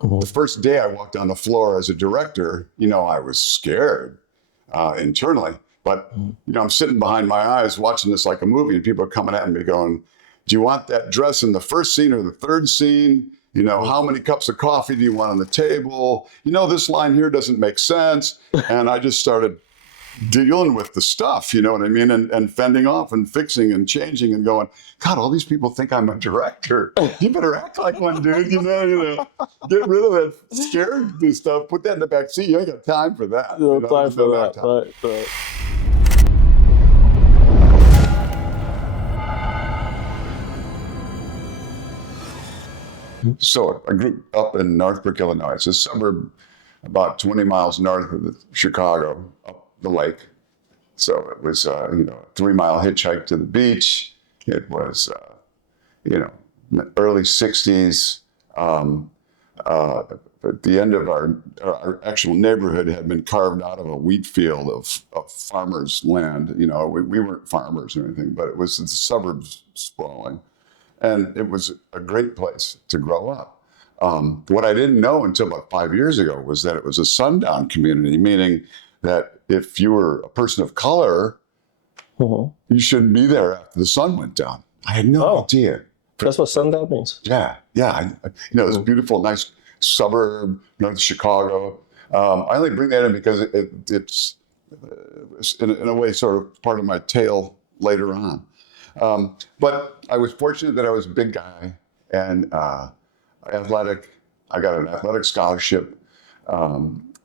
The first day I walked on the floor as a director, I was scared internally. But, I'm sitting behind my eyes watching this like a movie, and people are coming at me going, do you want that dress in the first scene or the third scene? How many cups of coffee do you want on the table? This line here doesn't make sense. And I just started dealing with the stuff, you know what I mean? And fending off and fixing and changing and going, God, all these people think I'm a director. You better act like one, dude. Get rid of that scared stuff. Put that in the back seat. You ain't got time for that. No time for that. Right. So I grew up in Northbrook, Illinois. It's a suburb about 20 miles north of Chicago, up the lake. So it was, a 3-mile hitchhike to the beach. It was, early 60s. At the end of our actual neighborhood had been carved out of a wheat field of farmers' land. We weren't farmers or anything, but it was the suburbs sprawling. And it was a great place to grow up. What I didn't know until about 5 years ago was that it was a sundown community, meaning that if you were a person of color, you shouldn't be there after the sun went down. I had no idea. That's what sundown means? Yeah. It's a beautiful, nice suburb, north of Chicago. I only bring that in because it's in a way sort of part of my tale later on. But I was fortunate that I was a big guy and athletic. I got an athletic scholarship.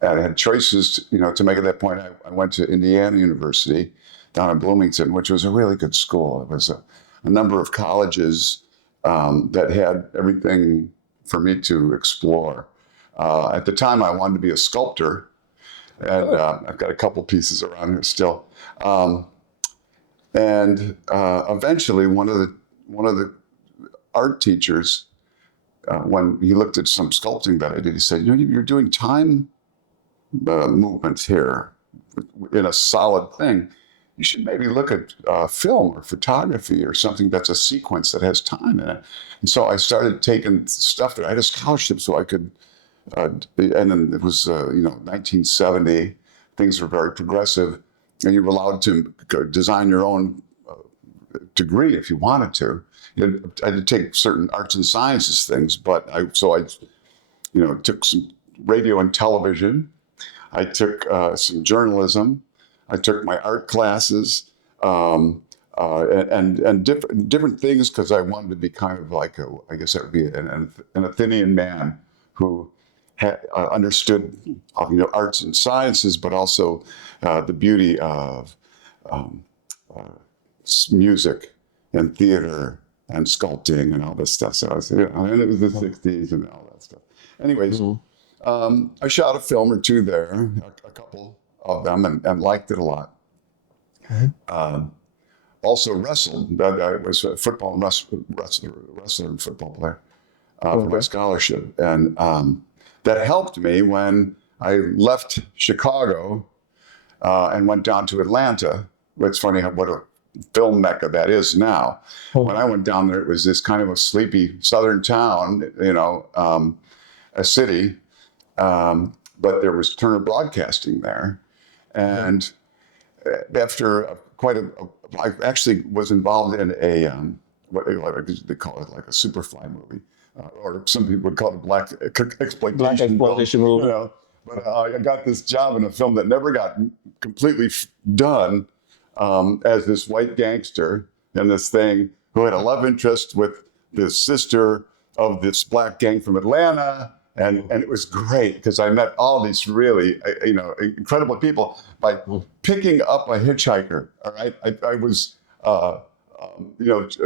I had choices, to make at that point. I went to Indiana University down in Bloomington, which was a really good school. It was a number of colleges that had everything for me to explore. At the time, I wanted to be a sculptor, and I've got a couple pieces around here still. And eventually, one of the art teachers, when he looked at some sculpting that I did, he said, you're doing time movements here in a solid thing. You should maybe look at film or photography or something that's a sequence that has time in it. And so I started taking stuff that I had a scholarship so I could, and then it was, 1970, things were very progressive. And you were allowed to design your own degree if you wanted to. I had to take certain arts and sciences things, but I took some radio and television. I took some journalism. I took my art classes and different things because I wanted to be kind of like I guess that would be an Athenian man who understood arts and sciences, but also the beauty of music and theater and sculpting and all this stuff. So I was, and it was the 60s and all that stuff. Anyways, I shot a film or two there, a couple of them, and liked it a lot. Okay. Also wrestled. I was a football wrestler and football player for my scholarship. And that helped me when I left Chicago and went down to Atlanta. It's funny what a film mecca that is now. When I went down there, it was this kind of a sleepy southern town, a city, but there was Turner Broadcasting there. And after I actually was involved in a, what they call it, like a Superfly movie. Or some people would call it black exploitation movie. But I got this job in a film that never got completely done as this white gangster in this thing who had a love interest with the sister of this black gang from Atlanta. And it was great because I met all these really, incredible people by picking up a hitchhiker. All right. I was,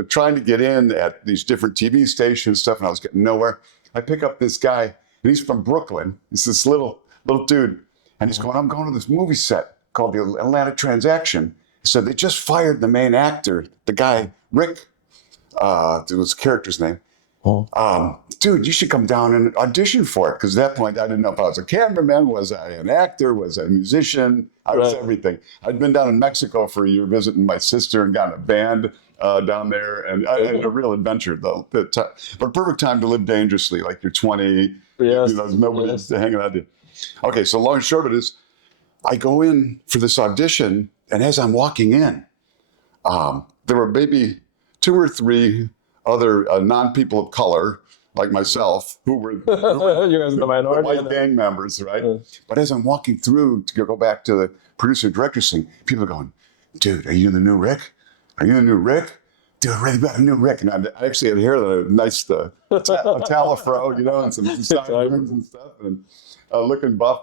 trying to get in at these different TV stations stuff, and I was getting nowhere. I pick up this guy, and he's from Brooklyn. He's this little dude, and he's going, I'm going to this movie set called the Atlanta Transaction. So they just fired the main actor, the guy, Rick, it was his character's name. Dude, you should come down and audition for it. Because at that point, I didn't know if I was a cameraman, was I an actor, was I a musician? I was everything. I'd been down in Mexico for a year visiting my sister and got in a band down there. And I had a real adventure, though. But perfect time to live dangerously. Like you're 20, Yes. There's nobody hanging out there. Okay, so long and short of it is, I go in for this audition, and as I'm walking in, there were maybe 2 or 3 other non-people of color like myself who were You guys are the minority. white gang members, right? But as I'm walking through to go back to the producer director thing, people are going, "Dude, are you the new Rick? Are you the new Rick? Dude, I really got a new Rick." And I actually had hair that a nice talafro, and some sideburns and stuff, and looking buff.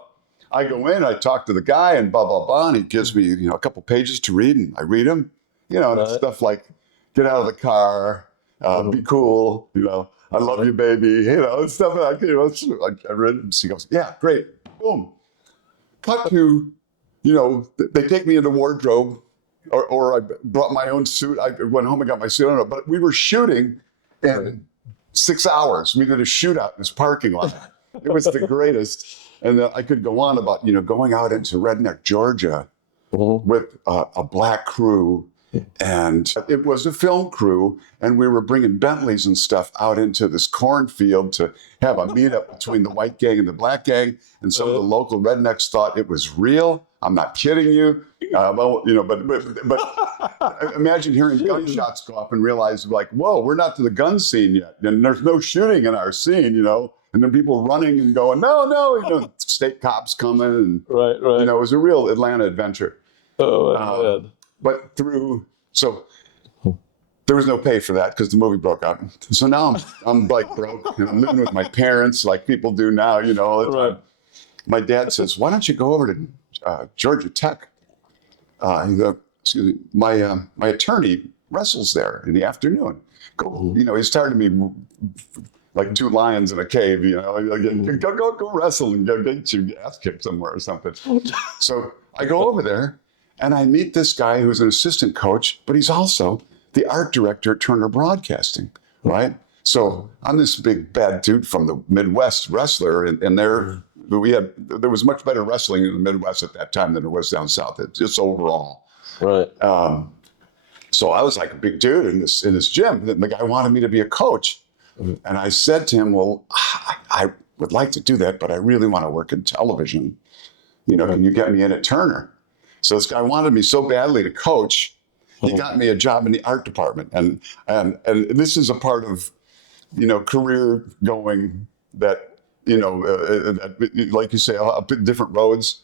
I go in, I talk to the guy, and blah blah blah, and he gives me a couple pages to read, and I read them, and it's stuff like, "Get out of the car, be cool, I love you, baby," and stuff like I read it, and she goes, "Yeah, great." Boom. Cut to, they take me into wardrobe, or I brought my own suit. I went home and got my suit. I don't know, but we were shooting in 6 hours. We did a shootout in this parking lot. It was the greatest. And I could go on about, going out into redneck Georgia with a black crew. And it was a film crew, and we were bringing Bentleys and stuff out into this cornfield to have a meetup between the white gang and the black gang. And some of the local rednecks thought it was real. I'm not kidding you. But imagine hearing gunshots go off and realize, like, whoa, we're not to the gun scene yet. And there's no shooting in our scene, And then people running and going, no, state cops coming. And, Right. it was a real Atlanta adventure. Oh, man. But there was no pay for that because the movie broke out. So now I'm like broke. I'm living with my parents like people do now, all the time. My dad says, "Why don't you go over to Georgia Tech?" My attorney wrestles there in the afternoon. Go, he's tired of me like 2 lions in a cave, go wrestle and go get your ass kicked somewhere or something. So I go over there. And I meet this guy who's an assistant coach, but he's also the art director at Turner Broadcasting, right? So I'm this big bad dude from the Midwest wrestler, and there was much better wrestling in the Midwest at that time than there was down south. Just overall, Right. So I was like a big dude in this gym, and the guy wanted me to be a coach, and I said to him, "Well, I would like to do that, but I really want to work in television. Can you get me in at Turner?" So this guy wanted me so badly to coach, he got me a job in the art department. And this is a part of, career going that, like you say, up different roads.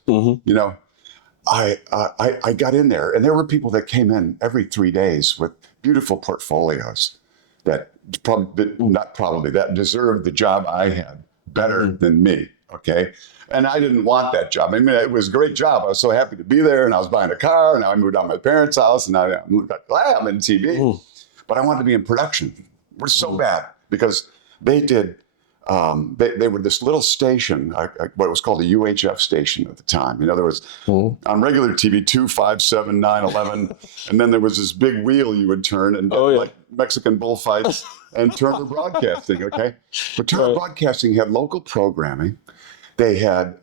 I got in there, and there were people that came in every 3 days with beautiful portfolios that that deserved the job I had better than me. Okay. And I didn't want that job. I mean, it was a great job. I was so happy to be there, and I was buying a car, and now I moved out of my parents' house, and now I'm in TV. But I wanted to be in production. We're so bad because they did, they were this little station, what was called a UHF station at the time. There was on regular TV 2, 5, 7, 9, 11, and then there was this big wheel you would turn and like Mexican bullfights and Turner Broadcasting, okay? But Turner Broadcasting had local programming. They had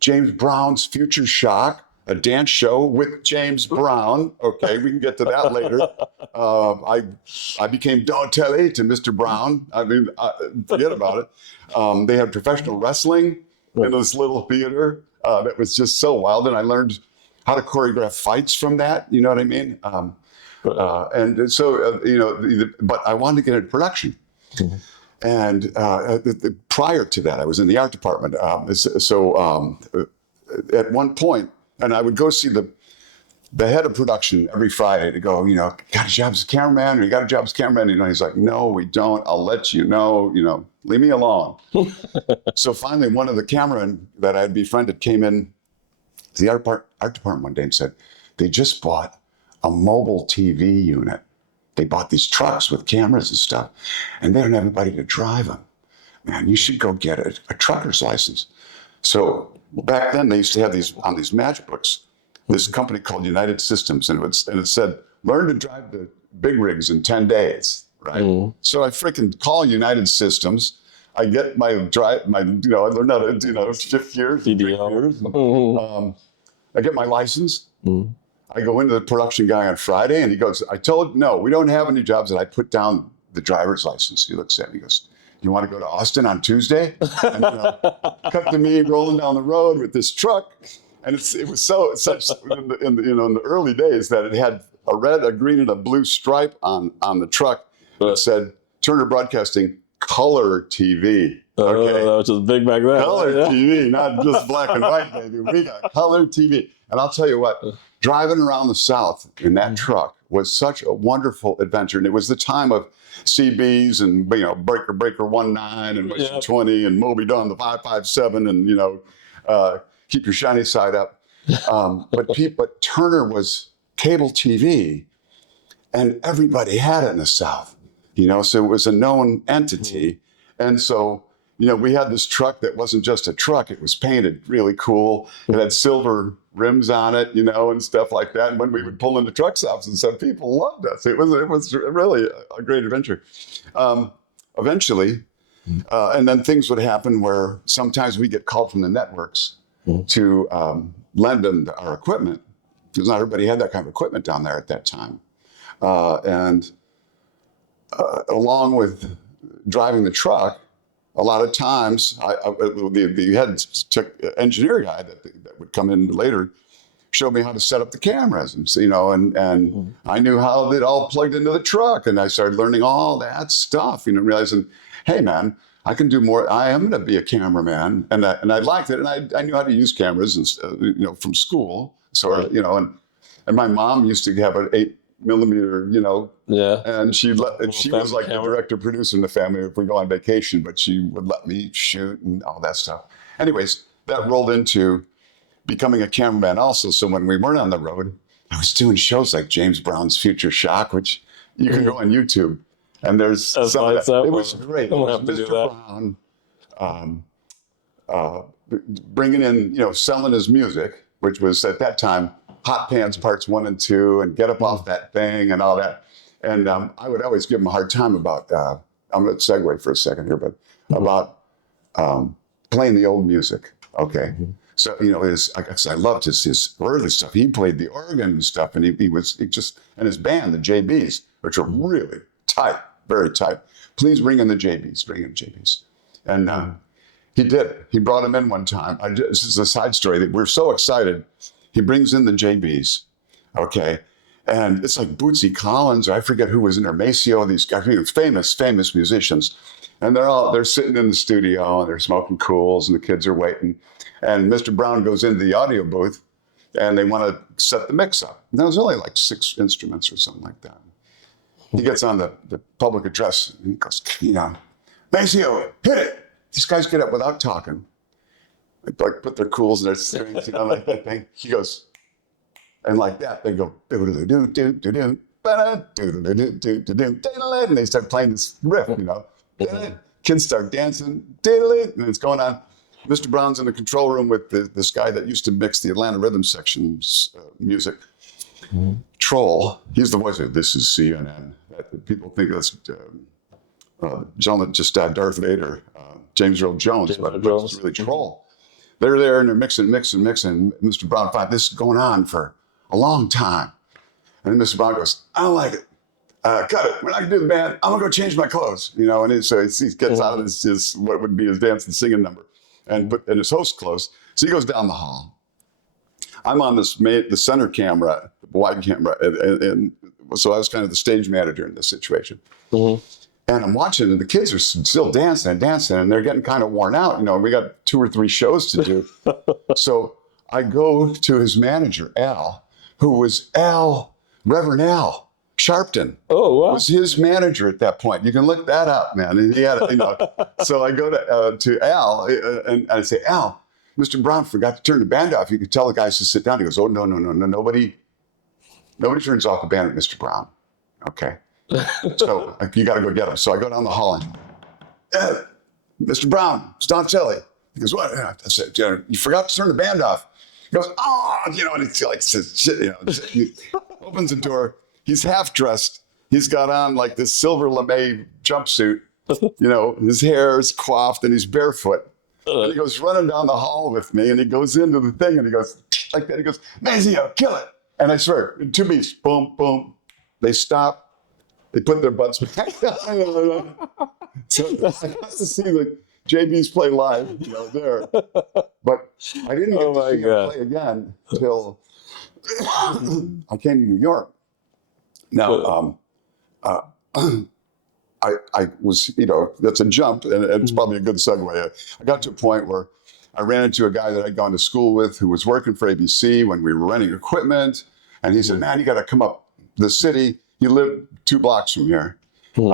James Brown's Future Shock, a dance show with James Brown. Okay, we can get to that later. I became Dante to Mr. Brown. I mean, forget about it. They had professional wrestling in this little theater that was just so wild. And I learned how to choreograph fights from that. You know what I mean? And so, but I wanted to get into production. And prior to that, I was in the art department. At one point, and I would go see the head of production every Friday to go, got a job as a cameraman, or you got a job as a cameraman? He's like, "No, we don't. I'll let you know, leave me alone." So finally, one of the cameramen that I had befriended came in to the art department one day and said, "They just bought a mobile TV unit. They bought these trucks with cameras and stuff, and they don't have anybody to drive them. Man, you should go get a trucker's license." So back then, they used to have these on these matchbooks, this company called United Systems, and it said, "Learn to drive the big rigs in 10 days." Right. So I freaking call United Systems. I get my I learned how to, shift gears. CDL. I get my license. I go into the production guy on Friday, and he goes, "No, we don't have any jobs." And I put down the driver's license. He looks at me and he goes, you want to go to Austin on Tuesday? And, cut to me rolling down the road with this truck. And it was such in the early days that it had a red, a green, and a blue stripe on the truck that said Turner Broadcasting Color TV. Okay. That was just big back then. Color TV, not just black and white, baby. We got color TV. And I'll tell you what, driving around the South in that truck was such a wonderful adventure. And it was the time of CBs and, Breaker 19 and Western 20 and Moby Dawn, the 557 and, Keep Your Shiny Side Up. But Turner was cable TV and everybody had it in the South, so it was a known entity. And so, we had this truck that wasn't just a truck, it was painted really cool. It had silver rims on it, and stuff like that. And when we would pull into truck stops and stuff, people loved us. It was really a great adventure. Eventually, and then things would happen where sometimes we get called from the networks to lend them our equipment, because not everybody had that kind of equipment down there at that time. And along with driving the truck, a lot of times, the head engineer guy that would come in later showed me how to set up the cameras, and I knew how it all plugged into the truck, and I started learning all that stuff, realizing, hey man, I can do more. I am going to be a cameraman, and I liked it, and I knew how to use cameras, and from school, and my mom used to have an 8mm, and she was like the director producer in the family if we go on vacation, but she would let me shoot and all that stuff. Anyways, that rolled into becoming a cameraman also. So when we weren't on the road, I was doing shows like James Brown's Future Shock, which you can go on YouTube, and there's some of that. It was great. It was Mr. Brown bringing in, selling his music, which was at that time Hot Pants Parts 1 and 2 and Get Up Off That Thing and all that. And I would always give him a hard time about, I'm going to segue for a second here, but about playing the old music. Okay. So, I loved his early stuff. He played the organ and stuff, and he and his band, the JBs, which are really tight, very tight. Please bring in the JBs, And he did. He brought him in one time. This is a side story that we're so excited. He brings in the JBs, okay? And it's like Bootsy Collins, or I forget who was in there, Maceo, these guys, famous musicians. And they're sitting in the studio and they're smoking cools and the kids are waiting. And Mr. Brown goes into the audio booth and they want to set the mix up. And there was only like 6 instruments or something like that. He gets on the public address and he goes, Maceo, hit it. These guys get up without talking. They put their cools in their strings, like that thing. He goes, and like that, they go, do-do-do-do-do-do, do-do-do-do-do-do, and they start playing this riff, Kids start dancing, and it's going on. Mr. Brown's in the control room with this guy that used to mix the Atlanta Rhythm Section's music. Troll, he's the voice of This is CNN. People think that's just Darth Vader, James Earl Jones, but it's really Troll. They're there and they're mixing. Mr. Brown finds this is going on for a long time. And then Mr. Brown goes, I don't like it. Cut it. We're not going to do the band. I'm going to go change my clothes. And so he gets out of his what would be his dance and singing number and his host clothes. So he goes down the hall. I'm on the center camera, wide camera. And so I was kind of the stage manager in this situation. And I'm watching, and the kids are still dancing, and they're getting kind of worn out. We got 2 or 3 shows to do. So I go to his manager, Al, who was Reverend Al Sharpton. Oh, wow. Was his manager at that point. You can look that up, man. And he had, So I go to Al, and I say, Al, Mr. Brown forgot to turn the band off. You could tell the guys to sit down. He goes, oh, no. Nobody turns off the band at Mr. Brown. Okay. So you got to go get him. So I go down the hall and, Mr. Brown, it's Don Telly. He goes, what? I said, you forgot to turn the band off. He goes, oh, and it's like, he opens the door. He's half dressed. He's got on like this silver lame jumpsuit. His hair is coiffed and he's barefoot. And he goes running down the hall with me and he goes into the thing and he goes like that. He goes, Maceo, kill it. And I swear, in 2 beats, boom, boom. They stop. They put their butts back down. So I got to see the JBs play live, there. But I didn't get Oh to my see him God. play again until I came to New York. Now, I was, that's a jump, and it's probably a good segue. I got to a point where I ran into a guy that I'd gone to school with who was working for ABC when we were renting equipment. And he said, man, you got to come up the city. You live 2 blocks from here in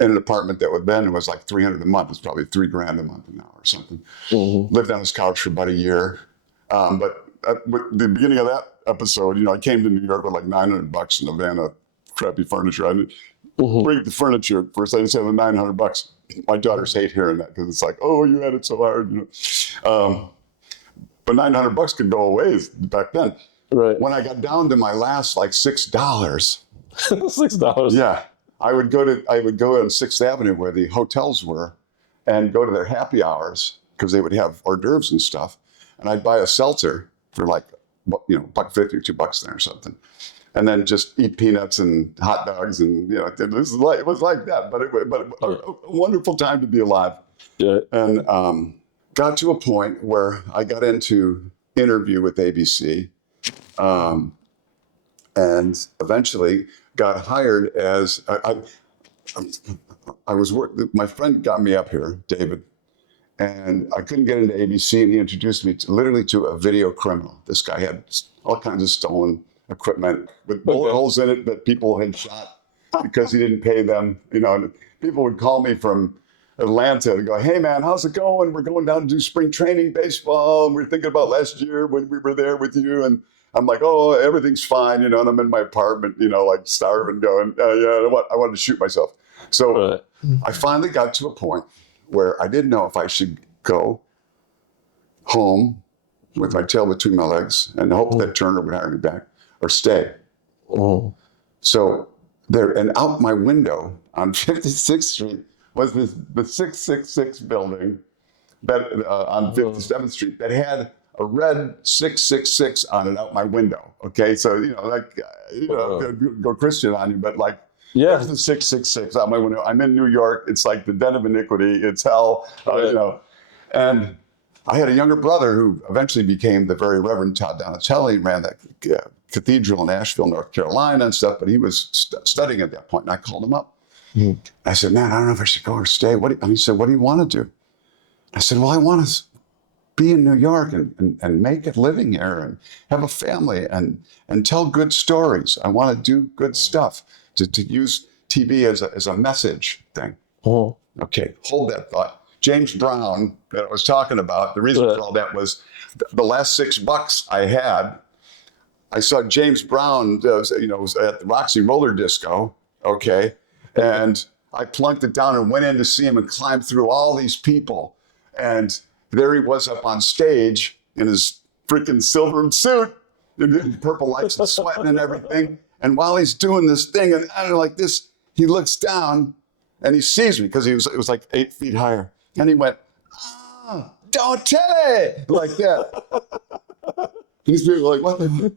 an apartment that then was like $300 a month. It's probably $3,000 a month now or something. Lived on his couch for about a year. But at the beginning of that episode, I came to New York with like $900 in a van of crappy furniture. I didn't bring the furniture at first. I just had the $900. My daughters hate hearing that because it's like, oh, you had it so hard. But $900 could go away back then. Right. When I got down to my last like $6, $6. yeah, I would go on 6th Avenue where the hotels were, and go to their happy hours because they would have hors d'oeuvres and stuff, and I'd buy a seltzer for like $1.50 or $2 there or something, and then just eat peanuts and hot dogs, and it was like that. But a wonderful time to be alive. Yeah. And got to a point where I got into interview with ABC. And eventually got hired as I was my friend got me up here, David, and I couldn't get into ABC, and he introduced me literally to a video criminal. This guy had all kinds of stolen equipment with bullet holes in it that people had shot because he didn't pay them. And people would call me from Atlanta to go, hey man, how's it going? We're going down to do spring training baseball. And we're thinking about last year when we were there with you. And I'm like, oh, everything's fine, and I'm in my apartment, like starving, going, I wanted to shoot myself. So I finally got to a point where I didn't know if I should go home with my tail between my legs and hope that Turner would hire me back, or stay. So there, and out my window on 56th Street was the 666 building that on 57th Street that had a red 666 on it out my window. Okay, so go Christian on you, but like, there's the 666 out my window. I'm in New York. It's like the den of iniquity. It's hell. And I had a younger brother who eventually became the very Reverend Todd Donatelli, ran that cathedral in Asheville, North Carolina and stuff, but he was studying at that point, and I called him up. I said, man, I don't know if I should go or stay. And he said, what do you want to do? I said, well, I want to be in New York and make a living here and have a family and tell good stories. I want to do good stuff, to use TV as a message thing. Okay, hold that thought. James Brown that I was talking about, the reason for all that was the last $6 I had, I saw James Brown, was at the Roxy Roller Disco, okay? And I plunked it down and went in to see him and climbed through all these people. And there he was up on stage in his freaking silver suit, and purple lights and sweating and everything. And while he's doing this thing, and I don't know, like this, he looks down and he sees me because it was like 8 feet higher. And he went, don't tell it, like that. These people were like, what the?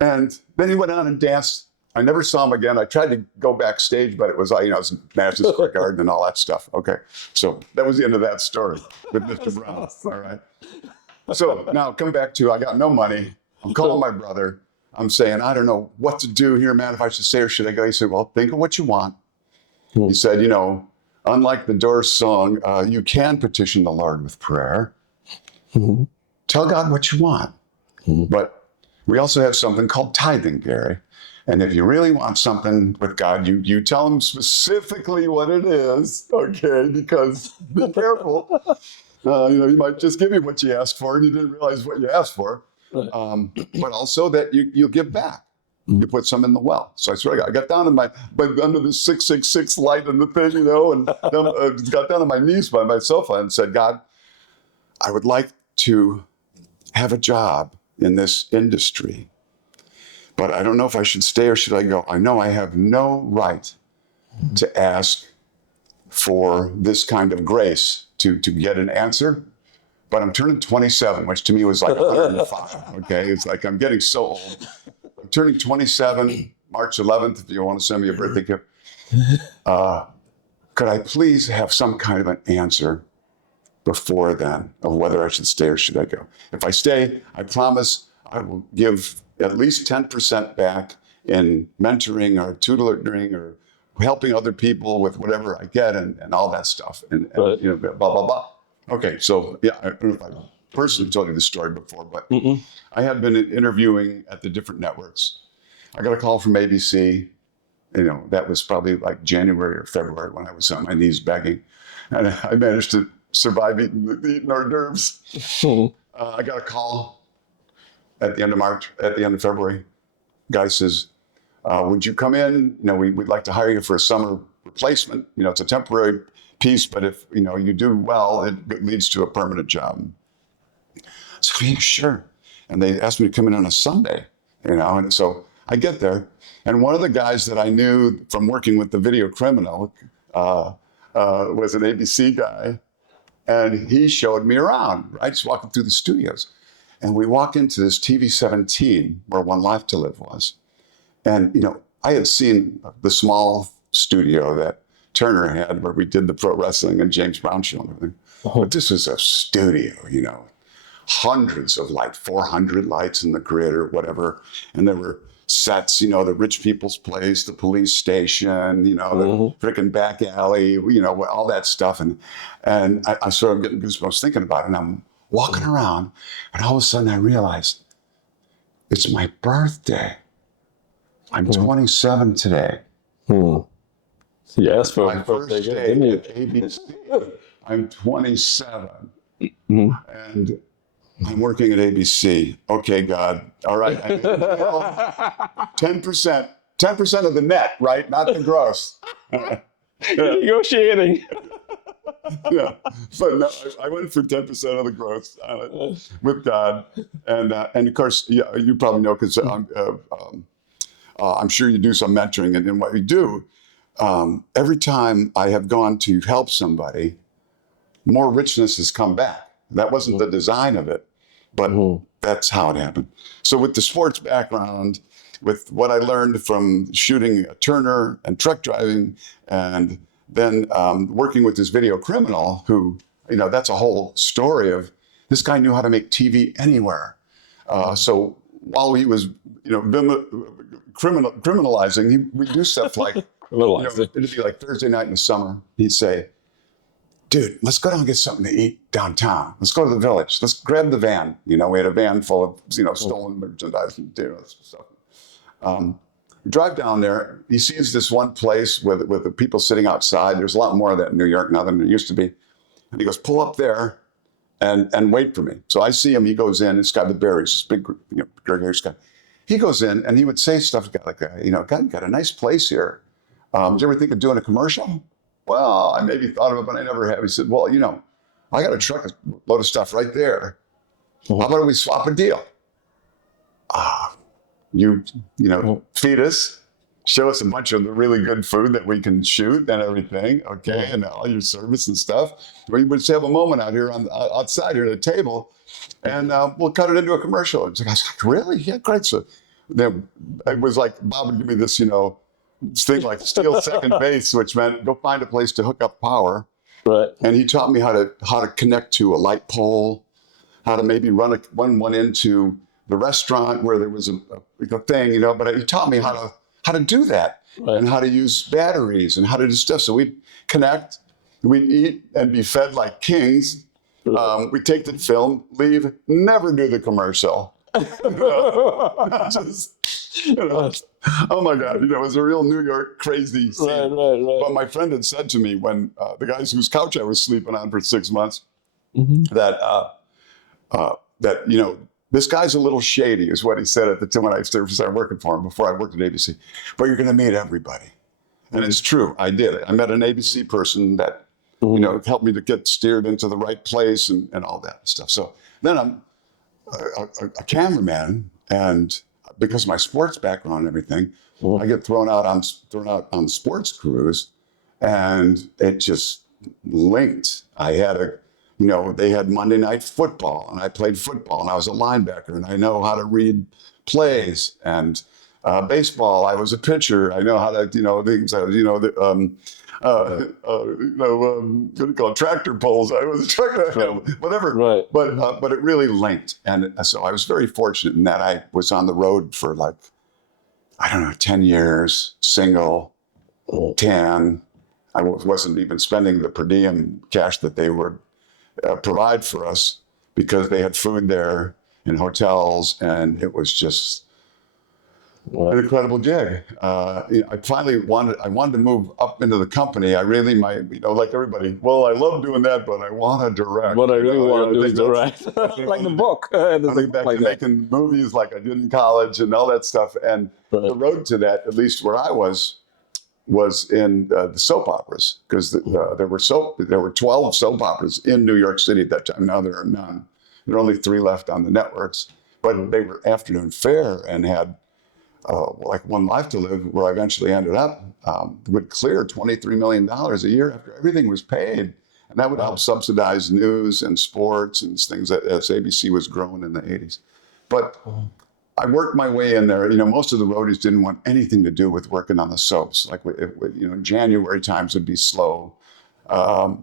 And then he went on and danced. I never saw him again. I tried to go backstage, but it was, it was Madison Square Garden and all that stuff. Okay. So that was the end of that story with Mr. Brown. All right. So now come back to, I got no money. I'm calling my brother. I'm saying, I don't know what to do here, man, if I should stay or should I go? He said, well, think of what you want. He said, unlike the Doors song, you can petition the Lord with prayer. Tell God what you want. But we also have something called tithing, Gary. And if you really want something with God, you tell him specifically what it is, okay? Because be careful. He might just give you what you asked for and you didn't realize what you asked for. But also that you give back. You put some in the well. So I swear to God, I got down under the 666 light and the thing, and got down on my knees by my sofa and said, God, I would like to have a job in this industry, but I don't know if I should stay or should I go. I know I have no right to ask for this kind of grace to get an answer, but I'm turning 27, which to me was like 105, okay? It's like I'm getting so old. I'm turning 27, March 11th, if you want to send me a birthday gift. could I please have some kind of an answer before then of whether I should stay or should I go? If I stay, I promise I will give at least 10% back in mentoring or tutoring or helping other people with whatever I get and all that stuff. And Right. you know, blah, blah, blah. Okay, so yeah, I don't know if I personally told you this story before, but I had been interviewing at the different networks. I got a call from ABC. You know, that was probably like January or February when I was on my knees begging. And I managed to survive eating hors d'oeuvres. I got a call at the end of March, at the end of February. Guy says, would you come in? You know, we'd like to hire you for a summer replacement. You know, it's a temporary piece, but if, you know, you do well, it leads to a permanent job. So, yeah, sure. And they asked me to come in on a Sunday, you know, and so I get there. And one of the guys that I knew from working with the Video Criminal was an ABC guy. And he showed me around, right? Just walking through the studios. And we walk into this TV 17 where One Life to Live was. And, you know, I had seen the small studio that Turner had where we did the pro wrestling and James Brown show and everything. But this was a studio, you know, hundreds of lights, 400 lights in the grid or whatever. And there were sets, you know, the rich people's place, the police station, you know, the freaking back alley, you know, all that stuff. And I sort of getting goosebumps thinking about it. And I'm walking around and all of a sudden I realized it's my birthday. I'm 27 today. Yes, for My first day didn't you? at ABC. I'm 27. And I'm working at ABC. Okay, God. All right. 10% of the net, right? Not the gross. Negotiating. Yeah. But no, I went for 10% of the gross with God. And of course, yeah, you probably know because I'm sure you do some mentoring. And what you do, every time I have gone to help somebody, more richness has come back. That wasn't the design of it, but that's how it happened. So with the sports background, with what I learned from shooting Turner and truck driving, and then working with this Video Criminal, who, you know, that's a whole story of this guy knew how to make TV anywhere. So while he was, you know, criminalizing, he would do stuff like, you know, it'd be like Thursday night in the summer. He'd say, dude, let's go down and get something to eat downtown. Let's go to the Village. Let's grab the van. You know, we had a van full of, you know, stolen merchandise and, you know, stuff. We drive down there. He sees this one place with the people sitting outside. There's a lot more of that in New York now than there used to be. And he goes, pull up there and wait for me. So I see him. He goes in. It's got the Berries, this big, you know, gregarious guy. He goes in and he would say stuff like, you know, God, you got a nice place here. Did you ever think of doing a commercial? Well, I maybe thought of it, but I never have. He said, well, you know, I got a truck load of stuff right there. How about we swap a deal? You know, feed us, show us a bunch of the really good food that we can shoot and everything, okay, and all your service and stuff. We would just have a moment out here outside here at a table, and we'll cut it into a commercial. And I was like, really? Yeah, great. So then it was like Bob would give me this, you know, thing like steal second base, which meant go find a place to hook up power. Right. And he taught me how to connect to a light pole, how to maybe run one into the restaurant where there was a thing, you know. But he taught me how to do that, right, and how to use batteries and how to do stuff. So we'd connect, we'd eat and be fed like kings. We'd take the film, leave, never do the commercial. Just, you know, oh my God, you know, it was a real New York crazy scene. Right. But my friend had said to me when the guys whose couch I was sleeping on for 6 months, that you know, this guy's a little shady, is what he said at the time when I started working for him before I worked at ABC. But you're going to meet everybody, and it's true. I did. I met an ABC person that you know helped me to get steered into the right place and all that stuff. So then I'm a cameraman, and because of my sports background and everything, I get thrown out on sports crews, and it just linked. I had you know, they had Monday Night Football, and I played football, and I was a linebacker, and I know how to read plays, and Baseball, I was a pitcher. I know how to, things. What do you call it? Tractor pulls. I was a tractor, whatever. Right. But it really linked, and so I was very fortunate in that I was on the road for like, I don't know, 10 years, single, 10. I wasn't even spending the per diem cash that they would provide for us because they had food there in hotels, and it was just an incredible gig. I finally wanted to move up into the company. I really, like everybody, well, I love doing that, but I want to direct. What I really want to do is direct. Like the book. I'm back to making movies like I did in college and all that stuff. And the road to that, at least where I was in the soap operas, because there were 12 soap operas in New York City at that time. Now there are none. There are only 3 left on the networks, but they were afternoon fare and had like One Life to Live, where I eventually ended up, would clear $23 million a year after everything was paid. And that would help subsidize news and sports and things that as ABC was growing in the 80s. But I worked my way in there. Most of the roadies didn't want anything to do with working on the soaps. Like, January times would be slow after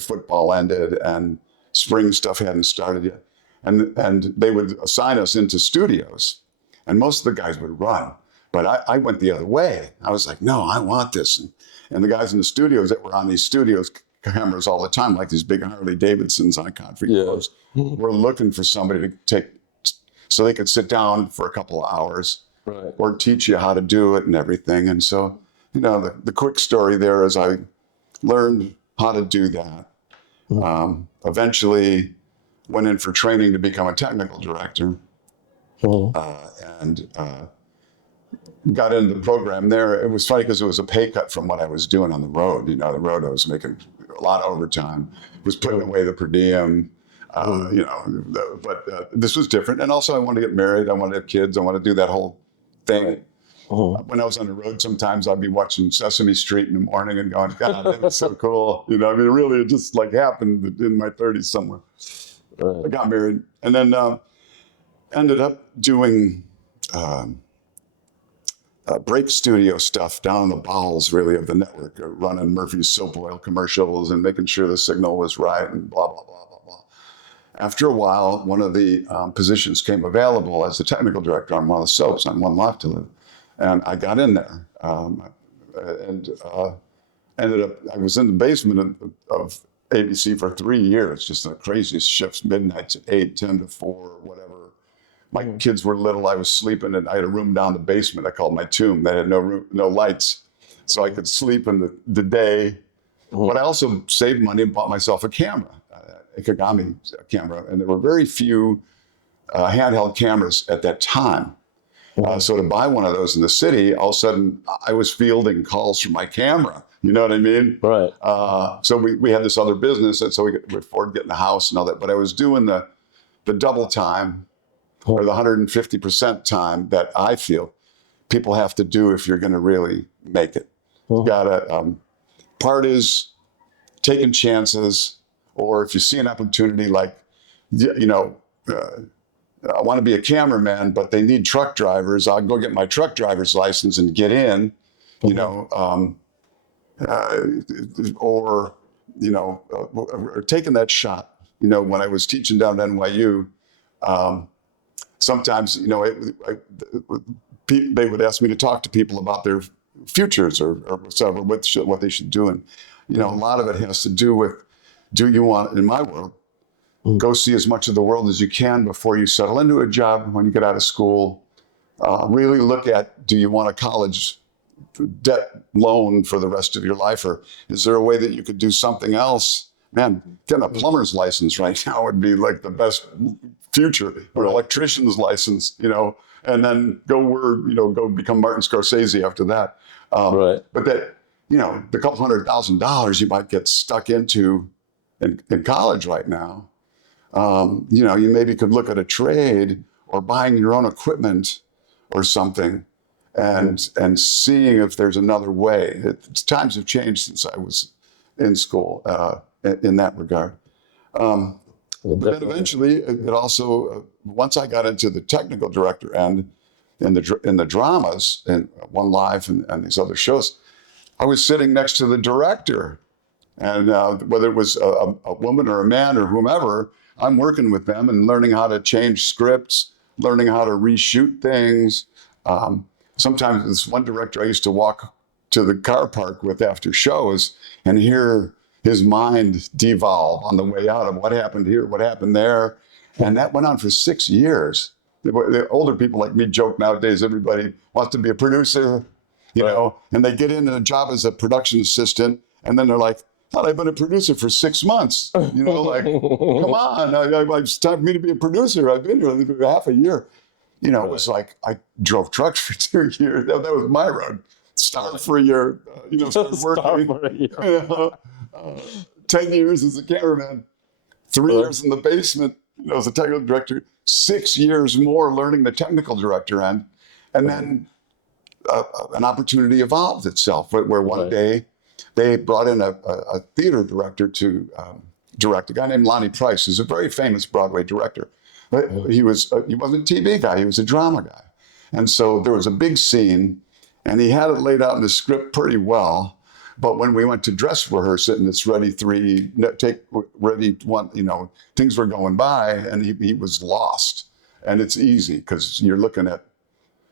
football ended and spring stuff hadn't started yet. And they would assign us into studios. And most of the guys would run. But I went the other way. I was like, no, I want this. And the guys in the studios that were on these studios cameras all the time, like these big Harley Davidsons on concrete floors, were looking for somebody to take so they could sit down for a couple of hours or teach you how to do it and everything. And so, the quick story there is I learned how to do that. Eventually went in for training to become a technical director. And got into the program there. It was funny because it was a pay cut from what I was doing on the road. The road I was making a lot of overtime, was putting away the per diem, but this was different. And also I wanted to get married. I wanted to have kids. I wanted to do that whole thing. When I was on the road, sometimes I'd be watching Sesame Street in the morning and going, God, that was so cool. Really it just like happened in my 30s somewhere. I got married and then ended up doing break studio stuff down in the bowels, really, of the network, running Murphy's soap oil commercials and making sure the signal was right and blah, blah, blah, blah, blah. After a while, one of the positions came available as the technical director on one of the soaps on One Life to Live. And I got in there ended up, I was in the basement of ABC for 3 years, just the craziest shifts, midnight to 8, 10 to 4, whatever. My kids were little. I was sleeping, and I had a room down the basement. I called my tomb. They had no lights, so I could sleep in the day. But I also saved money and bought myself a camera, a Kagami camera, and there were very few handheld cameras at that time. So to buy one of those in the city, all of a sudden I was fielding calls from my camera. You know what I mean? Right. So we had this other business, and so we could afford getting a house and all that. But I was doing the double time, or the 150% time that I feel people have to do if you're going to really make it. You gotta, part is taking chances, or if you see an opportunity, like, I want to be a cameraman, but they need truck drivers. I'll go get my truck driver's license and get in, or taking that shot. When I was teaching down at NYU, sometimes, they would ask me to talk to people about their futures or whatever, what they should do. And, a lot of it has to do with, do you want, in my world, go see as much of the world as you can before you settle into a job when you get out of school. Really look at, do you want a college debt loan for the rest of your life? Or is there a way that you could do something else? Man, getting a plumber's license right now would be like the best future, or electrician's license, and then go become Martin Scorsese after that. But that, the couple $100,000 you might get stuck into in college right now, you maybe could look at a trade or buying your own equipment or something and seeing if there's another way. Times have changed since I was in school in that regard. But then eventually, it also, once I got into the technical director end, in the dramas and One Life and these other shows, I was sitting next to the director, and whether it was a woman or a man or whomever, I'm working with them and learning how to change scripts, learning how to reshoot things. Sometimes this one director I used to walk to the car park with after shows and hear his mind devolve on the way out of what happened here, what happened there. And that went on for 6 years. The older people like me joke nowadays, everybody wants to be a producer, you know, and they get into a job as a production assistant, and then they're like, oh, I've been a producer for 6 months. You know, like, come on, it's time for me to be a producer. I've been here for half a year. You know, it was like I drove trucks for 2 years. That was my road. Start for a year, you know, start working. For a year. You know, 10 years as a cameraman, 3 years in the basement, you know, as a technical director, 6 years more learning the technical director end. And then an opportunity evolved itself where one day they brought in a theater director to direct, a guy named Lonnie Price, who's a very famous Broadway director. But he wasn't a TV guy, he was a drama guy. And so there was a big scene, and he had it laid out in the script pretty well. But when we went to dress rehearse it, and it's ready 3, take ready 1, you know, things were going by, and he was lost. And it's easy because you're looking at,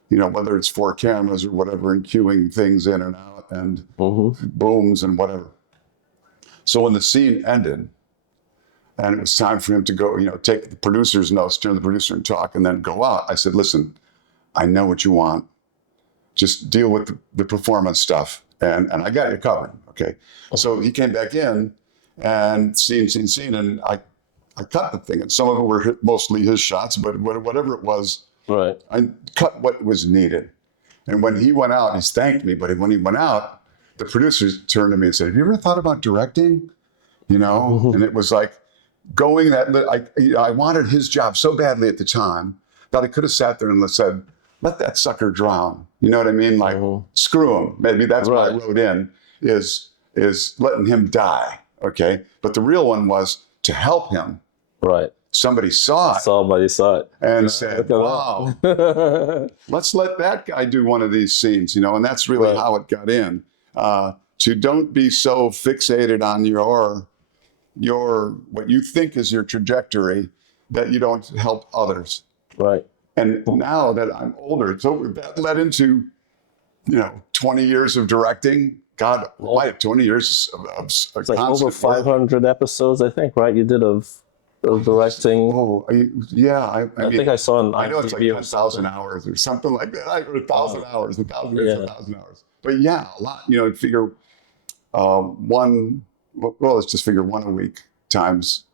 you know, whether it's 4 cameras or whatever, and cueing things in and out, and booms and whatever. So when the scene ended, and it was time for him to go, you know, take the producer's notes, turn to the producer and talk, and then go out, I said, listen, I know what you want. Just deal with the performance stuff, and I got you covered, okay? So he came back in, and scene, and I cut the thing. And some of them were mostly his shots, but whatever it was, I cut what was needed. And when he went out, he's thanked me, but when he went out, the producers turned to me and said, have you ever thought about directing? You know, and it was like going I wanted his job so badly at the time that I could have sat there and said, let that sucker drown. You know what I mean? Like, screw him. Maybe that's what I wrote in, is letting him die, okay? But the real one was to help him. Right. Somebody saw it. Somebody saw it. And said, wow, let's let that guy do one of these scenes, you know? And that's really how it got in. To don't be so fixated on your what you think is your trajectory that you don't help others. Right. And now that I'm older, so that led into, you know, 20 years of directing. God, why 20 years of it's like over 500 episodes, I think, right? You did of directing. Oh, yeah. I mean, think I saw on I know it's like 10,000 hours or something like that. Or 1,000 hours, 1,000 years, 1,000 hours. But yeah, a lot. You know, figure one. Well, let's just figure 1 a week times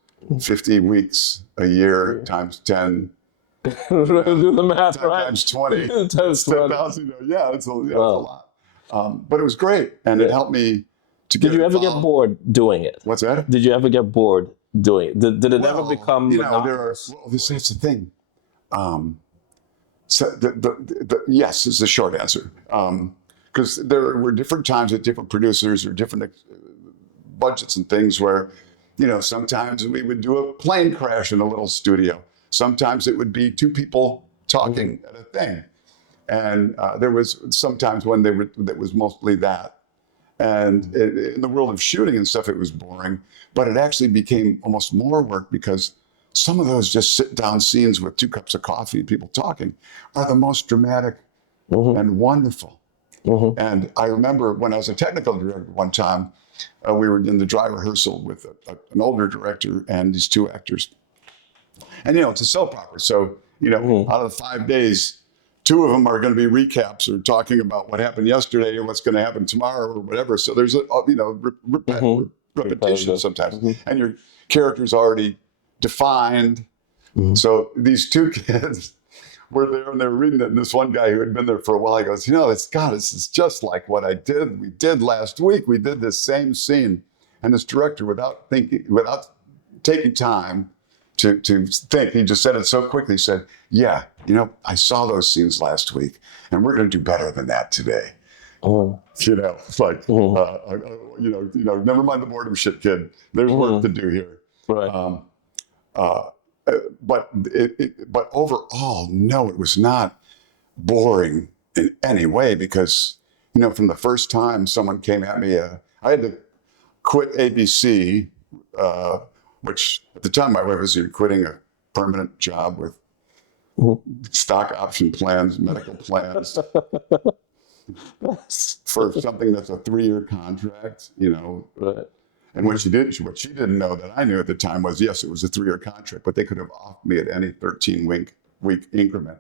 50 weeks a year times 10. Do the math, right? Times 20. Times 20. 10,000. Yeah, it's a lot. But it was great, and it helped me to get. Did you ever get bored doing it? What's that? Did you ever get bored doing it? Did it ever become? You know, that's the thing. So yes is the short answer. Because there were different times with different producers or different budgets and things where, you know, sometimes we would do a plane crash in a little studio. Sometimes it would be 2 people talking at a thing. And there was sometimes when that was mostly that. And in the world of shooting and stuff, it was boring. But it actually became almost more work because some of those just sit down scenes with 2 cups of coffee and people talking are the most dramatic and wonderful. And I remember when I was a technical director one time, we were in the dry rehearsal with an older director and these 2 actors. And, you know, it's a soap opera. So, you know, out of the 5 days, 2 of them are going to be recaps or talking about what happened yesterday or what's going to happen tomorrow or whatever. So there's, repetition sometimes. And your character's already defined. So these 2 kids were there and they were reading it. And this one guy who had been there for a while, he goes, you know, this is just like what we did last week. We did this same scene. And this director, without taking time to think, he just said it so quickly. He said, yeah, you know, I saw those scenes last week and we're going to do better than that today. You know, it's like, you know, never mind the boredom shit, kid. There's work to do here. Right. But overall, no, it was not. boring in any way because, from the first time someone came at me, I had to quit ABC, which at the time my wife was quitting a permanent job with stock option plans, medical plans for something that's a 3-year contract, Right. And what she didn't know that I knew at the time was, yes, it was a 3-year contract, but they could have offered me at any 13-week increment.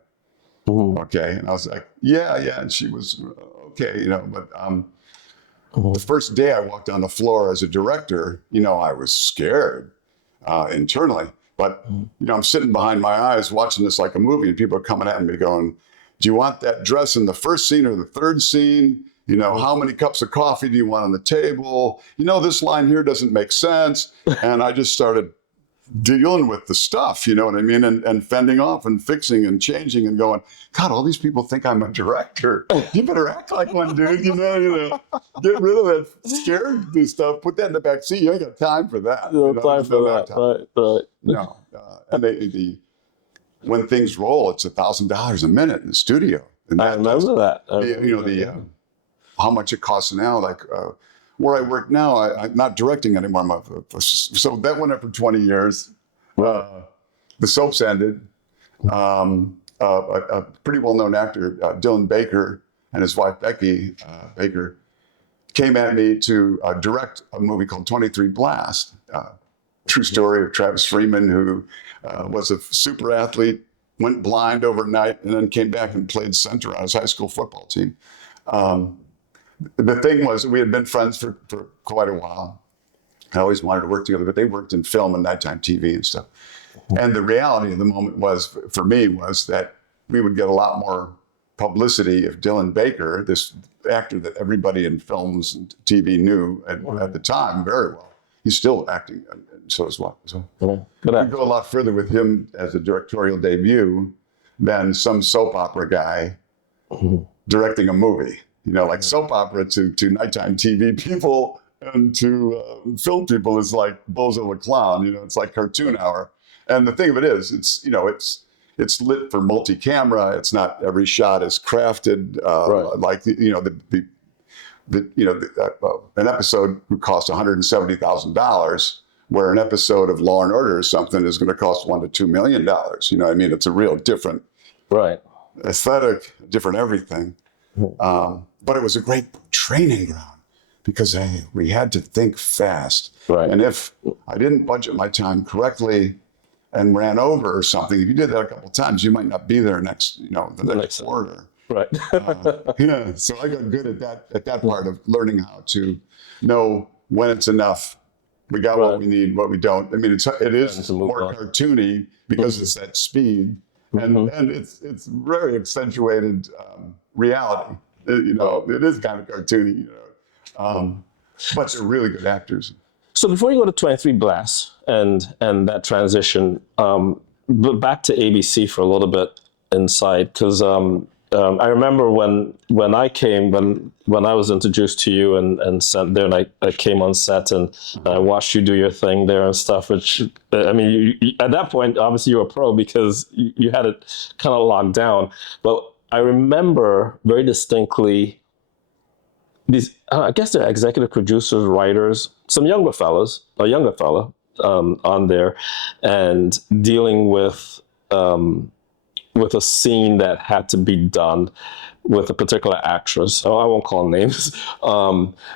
Okay. And I was like, yeah. And she was okay, but the first day I walked on the floor as a director, I was scared internally. But, I'm sitting behind my eyes watching this like a movie, and people are coming at me going, do you want that dress in the first scene or the third scene? How many cups of coffee do you want on the table? This line here doesn't make sense. And I just started dealing with the stuff, you know what I mean? And fending off and fixing and changing and going, God, all these people think I'm a director. You better act like one, dude. Get rid of that scared stuff. Put that in the back seat. You ain't got time for that. No time for that. Right. No. And when things roll, it's $1,000 a minute in the studio. And I remember that. How much it costs now, like where I work now, I'm not directing anymore. So that went up for 20 years. The soaps ended. A pretty well-known actor, Dylan Baker, and his wife, Becky Baker, came at me to direct a movie called 23 Blast. True story of Travis Freeman, who was a super athlete, went blind overnight, and then came back and played center on his high school football team. The thing was, we had been friends for quite a while. I always wanted to work together, but they worked in film and nighttime TV and stuff. And the reality of the moment was, for me, was that we would get a lot more publicity if Dylan Baker, this actor that everybody in films and TV knew at the time very well, he's still acting, and so as well. So we go a lot further with him as a directorial debut than some soap opera guy directing a movie. Like soap opera to nighttime TV people and to film people is like Bozo the Clown. It's like cartoon hour. And the thing of it is, it's lit for multi-camera. It's not every shot is crafted like an episode would cost $170,000, where an episode of Law and Order or something is going to cost $1 to $2 million. You know what I mean? It's a real different aesthetic, different everything. But it was a great training ground because we had to think fast. Right. And if I didn't budget my time correctly and ran over or something, if you did that a couple of times, you might not be there the next quarter. Right. So I got good at that part of learning how to know when it's enough. We got what we need, what we don't. I mean, it is more cartoony because it's that speed, and it's very accentuated reality. It is kind of cartoony, but they're really good actors. So before you go to 23 Blast and that transition, back to ABC for a little bit inside, because I remember when I came, when I was introduced to you and sent there, and I came on set and I watched you do your thing there and stuff, which, I mean, you, at that point, obviously you were a pro because you had it kind of locked down. But I remember very distinctly these, I guess they're executive producers, writers, some a younger fella on there, and dealing with a scene that had to be done with a particular actress, I won't call names,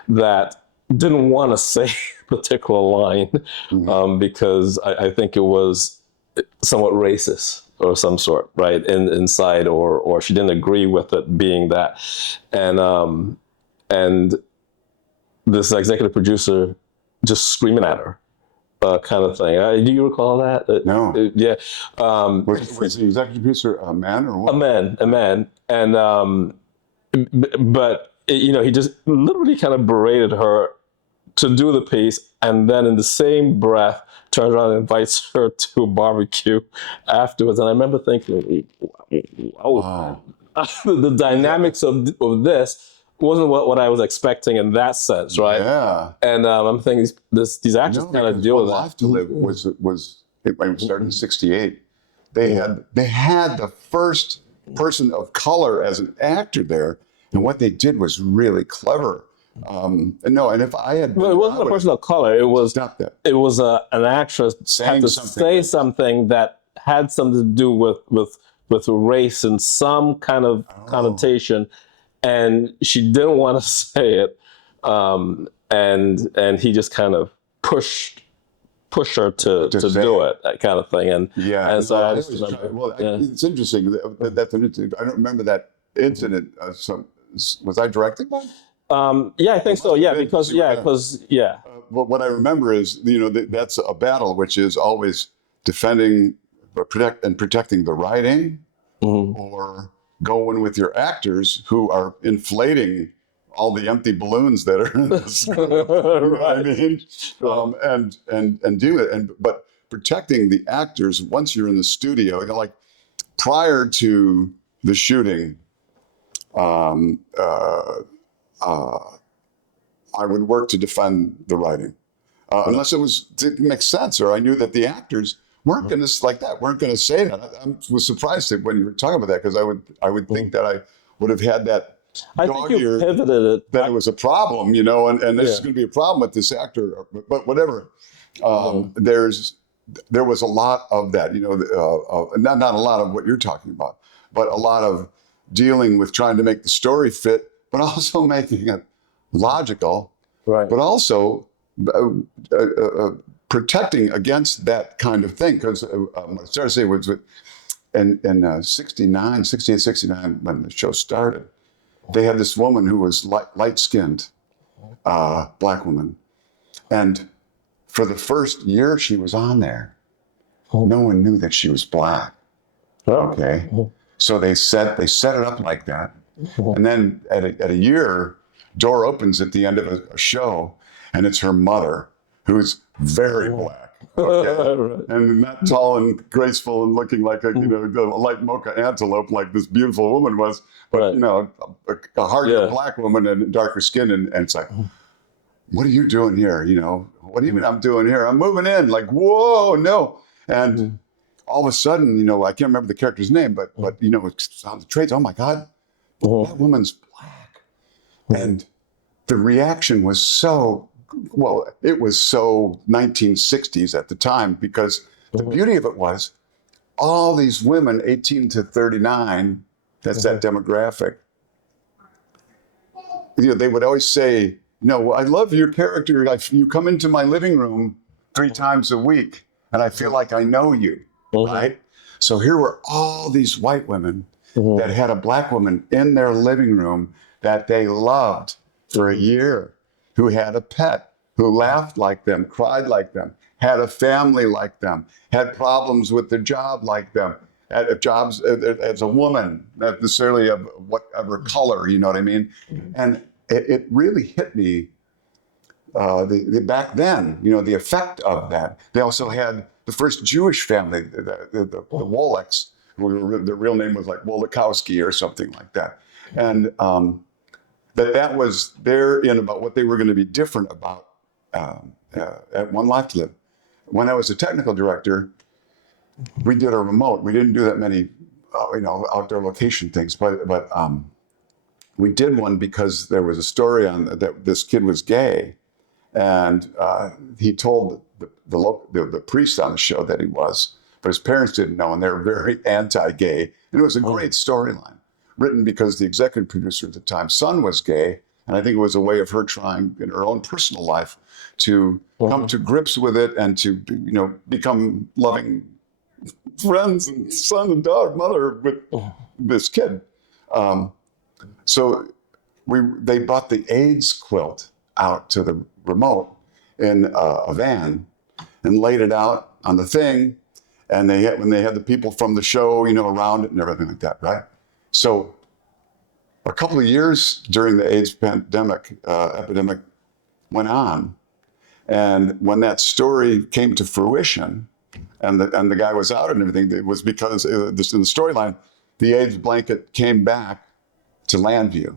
that didn't want to say a particular line because I think it was somewhat racist or some sort, right, inside, or she didn't agree with it being that. And this executive producer just screaming at her. Kind of thing. Do you recall that? No. Yeah. Was the executive producer a man or what? A man. And, but, he just literally kind of berated her to do the piece. And then in the same breath, turns around and invites her to a barbecue afterwards. And I remember thinking, wow. The dynamics of this wasn't what I was expecting in that sense, right? Yeah. And I'm thinking these actors kind of deal with that. Life to Live was it started in '68. They had the first person of color as an actor there, and what they did was really clever. And if I had, Well, it wasn't a person of color. It was stop that. It was an actress Saying had to something say like- something that had something to do with race and some kind of connotation, and she didn't want to say it, and he just kind of pushed her to say do it. it, that kind of thing. And Yeah, and so no, I I just always remember, try- well, yeah. it's interesting. That's an interesting. I don't remember that incident. Was I directing that? Yeah, I think so. Yeah, been, because But what I remember is, that's a battle, which is always defending, protecting the writing, or going with your actors who are inflating all the empty balloons that are in this. You know what I mean? And do it. But protecting the actors once you're in the studio, like prior to the shooting, I would work to defend the writing, unless it didn't make sense, or I knew that the actors weren't going to say that. I was surprised that when you were talking about that, because I would think that I would have had that. I think you pivoted it. That it was a problem, and this is going to be a problem with this actor, but whatever. There was a lot of that, not a lot of what you're talking about, but a lot of dealing with trying to make the story fit, but also making it logical, Right. but also protecting against that kind of thing. Because what I started to say was in 68, 69, when the show started, they had this woman who was light-skinned, black woman. And for the first year she was on there, no one knew that she was black. Okay. So they set it up like that. And then at a year, door opens at the end of a show, and it's her mother, who's very black. Okay? And not tall and graceful and looking like a light mocha antelope like this beautiful woman was, but a hardier black woman and darker skin, and it's like, what are you doing here? What do you mean I'm doing here? I'm moving in. Like, whoa, no. And all of a sudden, I can't remember the character's name, but it's on the traits. Oh my God, that woman's black. And the reaction was it was so 1960s at the time, because the beauty of it was all these women, 18 to 39, that's that demographic. They would always say, I love your character. You come into my living room 3 times a week, and I feel like I know you, right? So here were all these white women that had a black woman in their living room that they loved for a year, who had a pet, who laughed like them, cried like them, had a family like them, had problems with their job like them, had jobs as a woman, not necessarily of whatever color, you know what I mean? And it really hit me back then, the effect of that. They also had the first Jewish family, the Woleks, their real name was like Wolakowski or something like that. And that was therein about what they were going to be different about at One Life to Live. When I was a technical director, we did a remote. We didn't do that many, outdoor location things, but we did one because there was a story on that this kid was gay, and he told the priest on the show that he was, but his parents didn't know, and they were very anti-gay. And it was a great storyline, written because the executive producer at the time's son was gay, and I think it was a way of her trying in her own personal life to come to grips with it and to become loving friends and son and daughter, mother with this kid. So they brought the AIDS quilt out to the remote in a van and laid it out on the thing. And when they had the people from the show, around it and everything like that, right? So a couple of years during the AIDS epidemic went on. And when that story came to fruition and the guy was out and everything, it was because in the storyline, the AIDS blanket came back to Landview.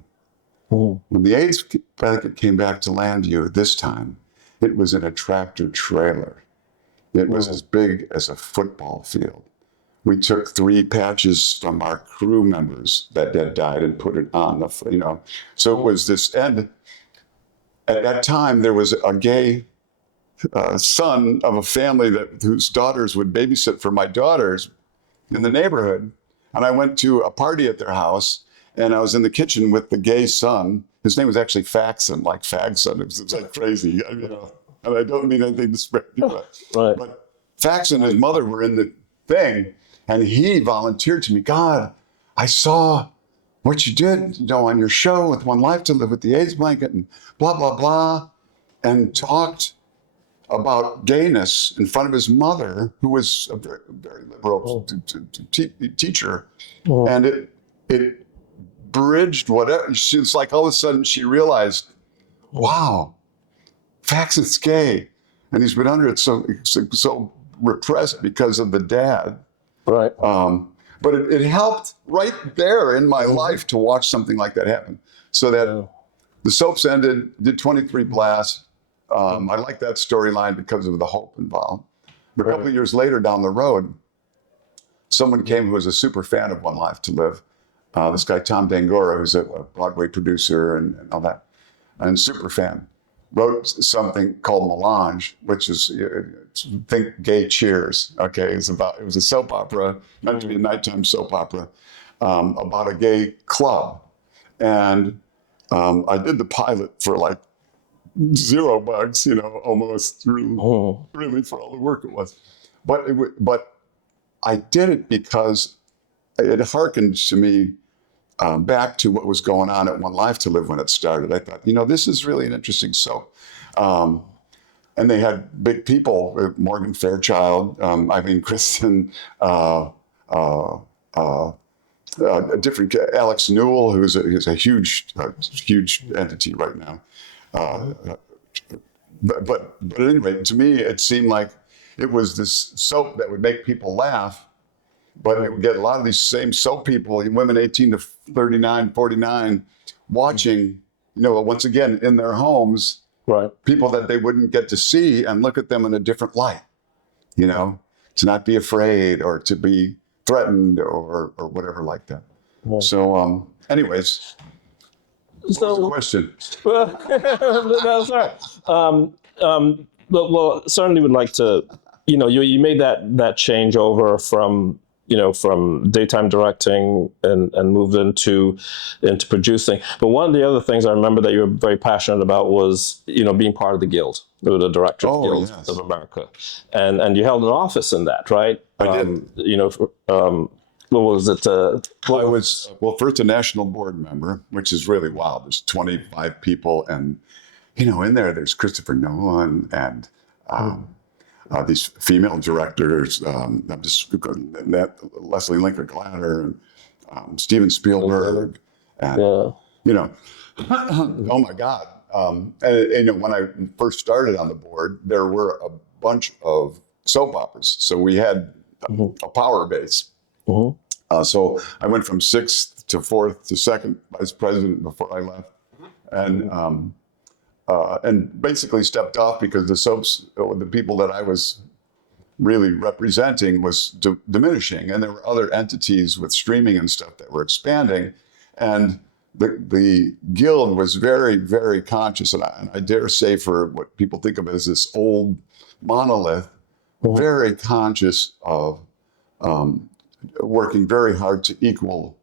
When the AIDS blanket came back to Landview this time, it was in a tractor trailer. It was as big as a football field we took 3 patches from our crew members that had died and put it on the, so it was this. And at that time, there was a gay son of a family whose daughters would babysit for my daughters in the neighborhood. And I went to a party at their house, and I was in the kitchen with the gay son. His name was actually Faxon, like Fagson. It was like crazy, and I don't mean anything to spread you, Right. but Faxon and his mother were in the thing, and he volunteered to me, God, I saw what you did, on your show with One Life to Live with the AIDS blanket and blah, blah, blah, and talked about gayness in front of his mother, who was a very, very liberal teacher. And it bridged whatever. She was like, all of a sudden she realized, wow, Faxon's gay. And he's been under it so repressed because of the dad. Right. But it helped right there in my life to watch something like that happen. So that the soaps ended, did 23 blasts. I like that storyline because of the hope involved. But a couple of years later down the road, someone came who was a super fan of One Life to Live. This guy, Tom Dangora, who's a Broadway producer and all that, and super fan, wrote something called Melange, which is, think Gay Cheers. Okay, it was a soap opera, meant to be a nighttime soap opera, about a gay club. And I did the pilot for like $0, almost really for all the work it was. But I did it because it harkened to me back to what was going on at One Life to Live when it started. I thought, this is really an interesting soap. And they had big people, Morgan Fairchild, Eileen Kristen, different Alex Newell, who's a huge entity right now. But anyway, to me, it seemed like it was this soap that would make people laugh, but it would get a lot of these same soap people, women 18 to 39, 49, watching, once again, in their homes, Right. people that they wouldn't get to see and look at them in a different light, to not be afraid or to be threatened or whatever like that. Right. So, anyways, what was the question? Well, that's all right. Well, certainly would like to, you made that change over from daytime directing and moved into producing. But one of the other things I remember that you were very passionate about was, being part of the Guild, the Directors Guild of America, and you held an office in that, right? I did. What was it? I was, first a national board member, which is really wild. There's 25 people, and in there's Christopher Nolan and these female directors. I'm just Leslie Lincoln Glatter and Steven Spielberg, and oh my God. And when I first started on the board, there were a bunch of soap operas, so we had a power base. So I went from 6th to 4th to 2nd vice president before I left, and basically stepped off because the soaps, the people that I was really representing, was diminishing, and there were other entities with streaming and stuff that were expanding, and the Guild was very, very conscious, and I dare say, for what people think of as this old monolith, very conscious of working very hard to equal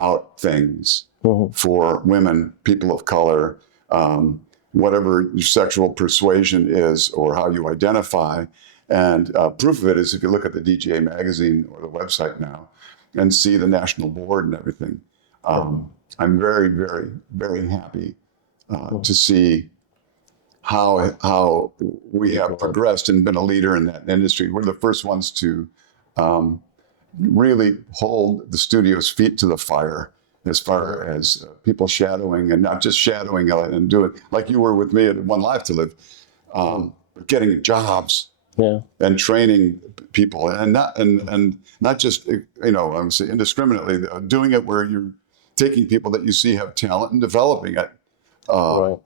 out things for women, people of color, whatever your sexual persuasion is or how you identify. And proof of it is if you look at the DGA magazine or the website now and see the national board and everything. I'm very, very, very happy to see how we have progressed and been a leader in that industry. We're the first ones to really hold the studio's feet to the fire as far as people shadowing, and not just shadowing and doing like you were with me at One Life to Live, but getting jobs and training people, and not just I'm saying indiscriminately, doing it where you're taking people that you see have talent and developing it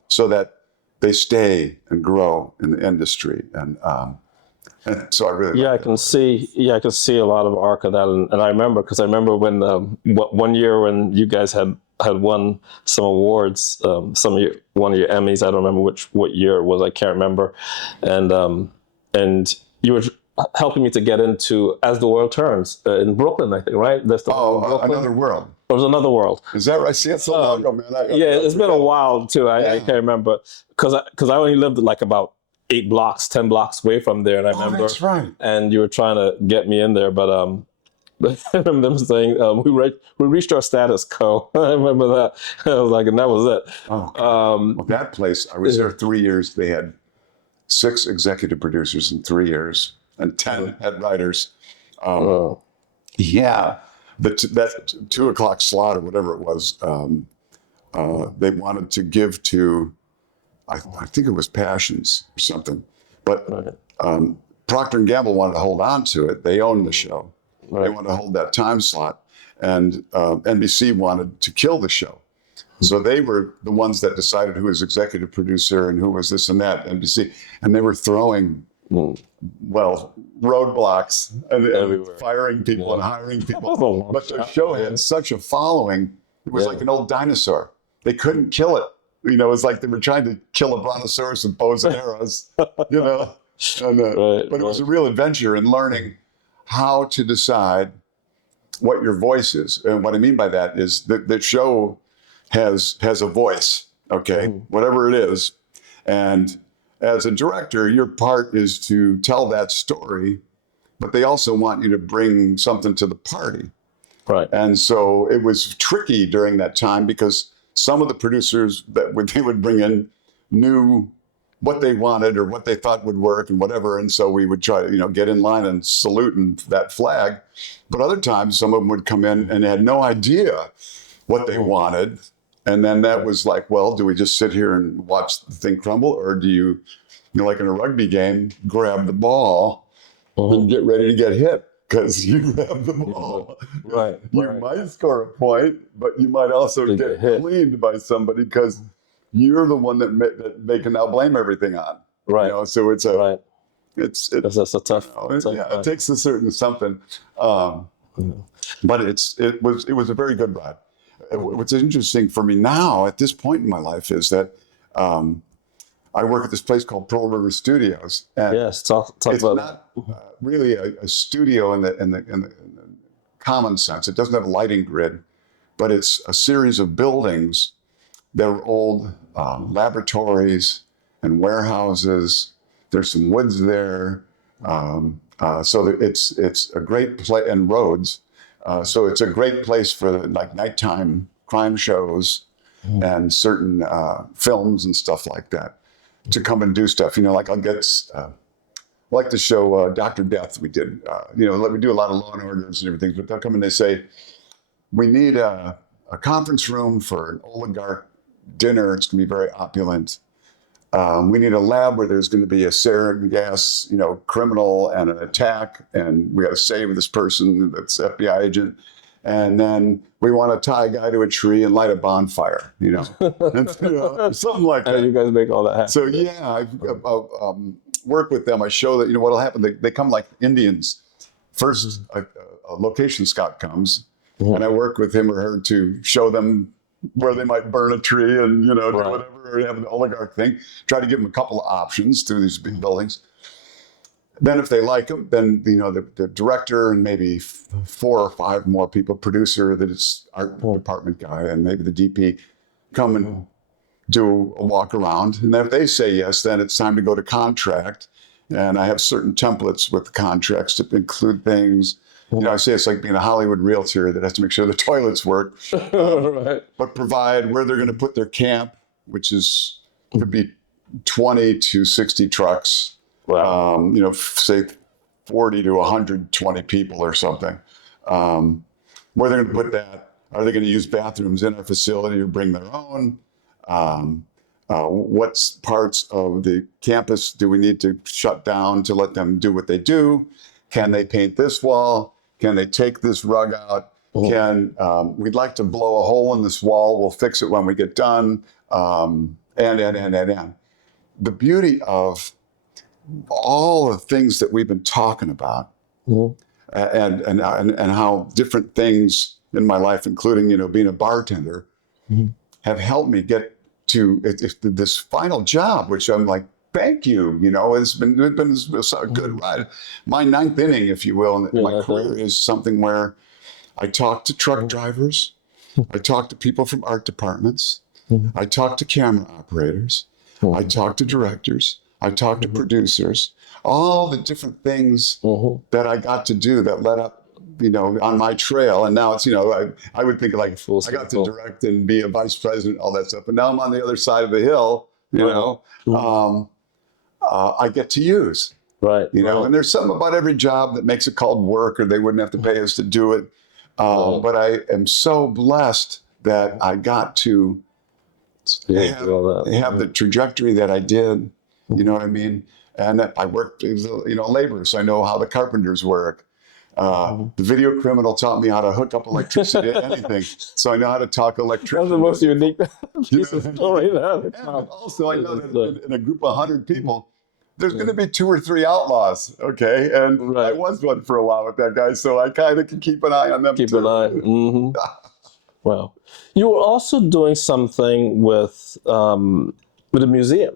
so that they stay and grow in the industry. And So I really Yeah, I liked can it. see. Yeah, I can see a lot of arc of that, and I remember because I remember when one year when you guys had won some awards, one of your Emmys. I don't remember what year it was. I can't remember, and you were helping me to get into As the World Turns in Brooklyn, I think, right? That's the one in Brooklyn. Another World. It was Another World. Is that right? See, it's so long ago, man. Yeah, it's been a while too. I Yeah. can't remember because I only lived like about 10 blocks away from there, and I Oh, remember. that's right. And you were trying to get me in there, but I remember them saying we reached our status quo. I remember that. I was like, and that was it. Oh, God. Well, that place, I was there 3 years. They had 6 executive producers in 3 years and 10 head writers. Yeah, that 2 o'clock slot or whatever it was, they wanted to give to, I think it was Passions or something, but Procter and Gamble wanted to hold on to it. They owned the show. They wanted to hold that time slot, and NBC wanted to kill the show. So they were the ones that decided who was executive producer and who was this and that, NBC. And they were throwing, well, roadblocks and firing people and hiring people. But the show had such a following, it was like an old dinosaur. They couldn't kill it. You know, it's like they were trying to kill a brontosaurus with bows and arrows, you know. And, but it was a real adventure in learning how to decide what your voice is. And what I mean by that is that the show has a voice, okay, whatever it is. And as a director, your part is to tell that story, but they also want you to bring something to the party. Right. And so it was tricky during that time because some of the producers they would bring in knew what they wanted or what they thought would work and whatever. And so we would try to, get in line and salute that flag. But other times, some of them would come in and had no idea what they wanted. And then that was like, well, do we just sit here and watch the thing crumble? Or do you like in a rugby game, grab the ball and get ready to get hit? Because you have the ball. Right. You might score a point, but you might also get cleaned by somebody because you're the one that they can now blame everything on. Right. So it's a it's a tough. It takes a certain something, but it was a very good ride. What's interesting for me now at this point in my life is that I work at this place called Pearl River Studios, and talk it's about not really a studio in the common sense. It doesn't have a lighting grid, but it's a series of buildings that are old laboratories and warehouses. There's some woods there, so it's a great place, and roads. So it's a great place for like nighttime crime shows and certain films and stuff like that to come and do stuff. Like I'll get like the show Dr. Death we did. We do a lot of Law and Orders and everything, but they'll come and they say, we need a conference room for an oligarch dinner. It's going to be very opulent. We need a lab where there's going to be a sarin gas, criminal and an attack, and we got to save this person that's FBI agent. And then we want to tie a guy to a tree and light a bonfire, and, something like that. How do you guys make all that happen? So yeah, I work with them. I show that what'll happen. They come like Indians. First, a location scout comes, and I work with him or her to show them where they might burn a tree and do whatever, or have an oligarch thing. Try to give them a couple of options through these big buildings. Then if they like them, then the director and maybe 4 or 5 more people, producer, that is art department guy, and maybe the DP come and do a walk around. And then if they say yes, then it's time to go to contract. And I have certain templates with the contracts to include things. I say it's like being a Hollywood realtor that has to make sure the toilets work, but provide where they're going to put their camp, which could be 20 to 60 trucks. Wow. Say 40 to 120 people or something. Where they're going to put that? Are they going to use bathrooms in our facility or bring their own? What parts of the campus do we need to shut down to let them do what they do? Can they paint this wall? Can they take this rug out? We'd like to blow a hole in this wall. We'll fix it when we get done. And. The beauty of all the things that we've been talking about, and how different things in my life, including being a bartender, have helped me get to this final job, which I'm like, thank you. It's been a good ride. My ninth inning, if you will, in my career is something where I talk to truck drivers, I talk to people from art departments, I talk to camera operators, I talk to directors, I talk to producers, all the different things that I got to do that led up, on my trail. And now it's, I would think like I got to direct and be a vice president, all that stuff. But now I'm on the other side of the hill, I get to use. Right. And there's something about every job that makes it called work, or they wouldn't have to pay us to do it. But I am so blessed that I got to have the trajectory that I did. You know what I mean? And I worked as a laborer, so I know how the carpenters work. The video criminal taught me how to hook up electricity to anything, so I know how to talk electricity. That's the most unique piece of story. Also, I know that in a group of 100 people, there's going to be 2 or 3 outlaws, okay? And I was one for a while with that guy, so I kind of can keep an eye on them. Keep an eye. Wow. You were also doing something with a museum.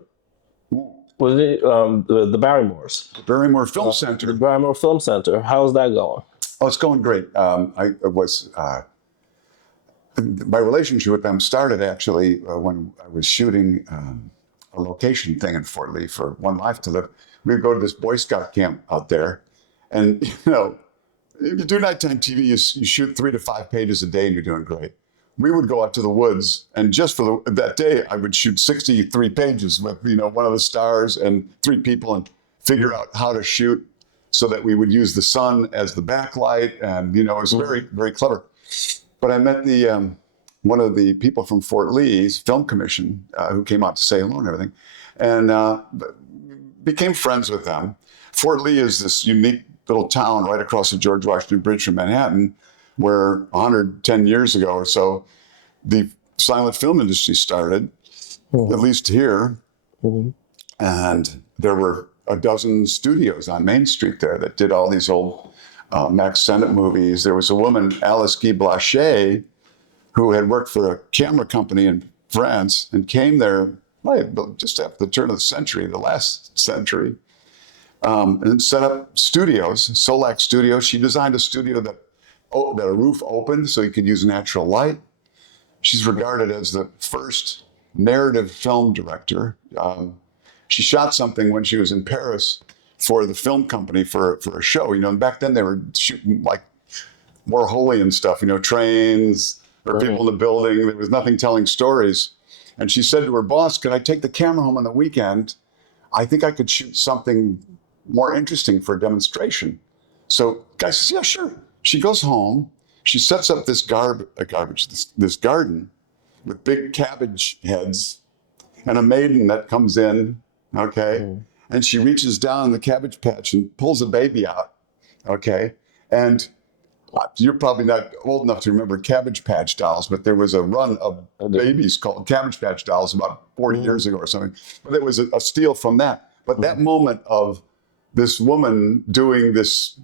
Was it the Barrymores? The Barrymore Film Center. The Barrymore Film Center. How's that going? Oh, it's going great. My relationship with them started actually when I was shooting a location thing in Fort Lee for One Life to Live. We would go to this Boy Scout camp out there, and if you do nighttime TV, you shoot 3 to 5 pages a day, and you're doing great. We would go out to the woods, and just for that day, I would shoot 63 pages with one of the stars and 3 people, and figure out how to shoot so that we would use the sun as the backlight, and it was very, very clever. But I met one of the people from Fort Lee's Film Commission who came out to say hello and everything, and became friends with them. Fort Lee is this unique little town right across the George Washington Bridge from Manhattan, where 110 years ago or so, the silent film industry started, at least here. And there were a dozen studios on Main Street there that did all these old Max Sennett movies. There was a woman, Alice Guy Blanchet, who had worked for a camera company in France and came there just after the turn of the century, the last century, and set up studios, Solac Studios. She designed a studio that a roof opened so you could use natural light. She's regarded as the first narrative film director. She shot something when she was in Paris for the film company for a show. And back then they were shooting like Warholian stuff, trains or people in the building. There was nothing telling stories. And she said to her boss, "Could I take the camera home on the weekend? I think I could shoot something more interesting for a demonstration." So guy says, "Yeah, sure." She goes home. She sets up this this garden with big cabbage heads and a maiden that comes in, okay? And she reaches down in the cabbage patch and pulls a baby out, okay? And you're probably not old enough to remember Cabbage Patch dolls, but there was a run of babies called Cabbage Patch dolls about 40 years ago or something. But it was a steal from that. But that moment of this woman doing this,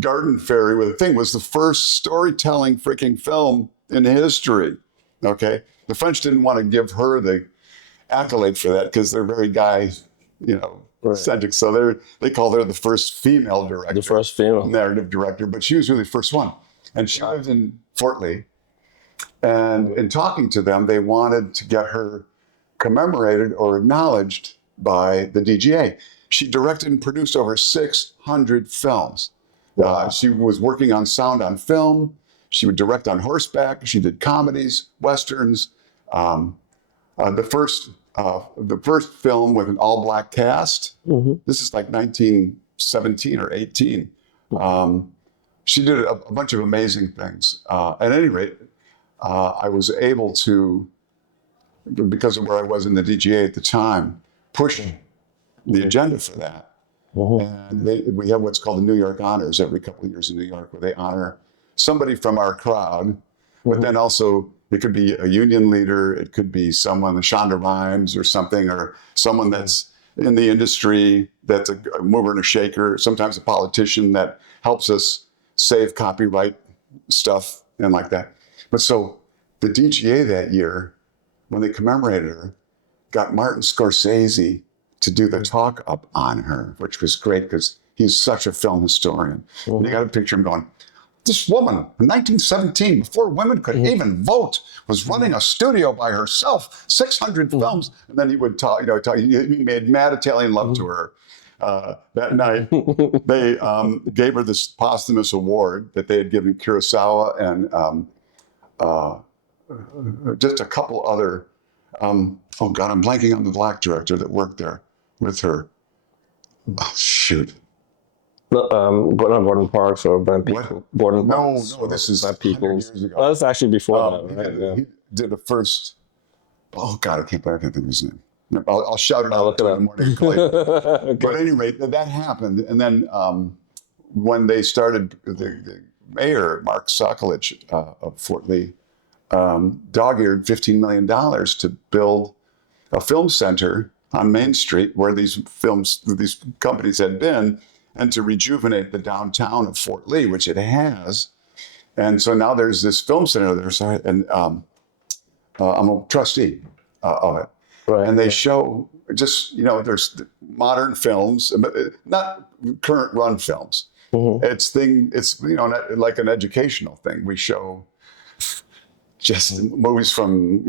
garden fairy with a thing was the first storytelling freaking film in history. Okay, the French didn't want to give her the accolade for that because they're very centric. So they called her the first female director, the first female narrative director, but she was really the first one. And she lived in Fort Lee. And in talking to them, they wanted to get her commemorated or acknowledged by the DGA. She directed and produced over 600 films. She was working on sound on film. She would direct on horseback. She did comedies, westerns. The first film with an all-black cast. This is like 1917 or 18. She did a bunch of amazing things. At any rate, I was able to, because of where I was in the DGA at the time, push the agenda for that. And we have what's called the New York Honors every couple of years in New York, where they honor somebody from our crowd, but then also it could be a union leader, it could be someone, Shonda Rhimes or something, or someone that's in the industry that's a mover and a shaker, sometimes a politician that helps us save copyright stuff and like that. But so the DGA that year, when they commemorated her, got Martin Scorsese to do the talk up on her, which was great because he's such a film historian. And you got a picture of him going, this woman in 1917, before women could even vote, was running a studio by herself, 600 films. And then he would talk, he made Mad Italian Love to her. That night, they gave her this posthumous award that they had given Kurosawa and just a couple other, oh God, I'm blanking on the black director that worked there with her. Oh, shoot. Gordon Parks or Ben People. Gordon Parks. No, this is Ben Peoples. years ago. Well, that's actually before that, right? Yeah. He did the first, oh God, I can't think of his name. I'll shout it I'll out look it in up. the morning. Okay. But at any rate, that happened. And then when they started, the mayor, Mark Sokolich of Fort Lee, dog-eared $15 million to build a film center on Main Street where these companies had been, and to rejuvenate the downtown of Fort Lee, which it has. And so now there's this film center there, and I'm a trustee of it. Right. And they show just, there's modern films, not current run films. It's like an educational thing. We show just movies from,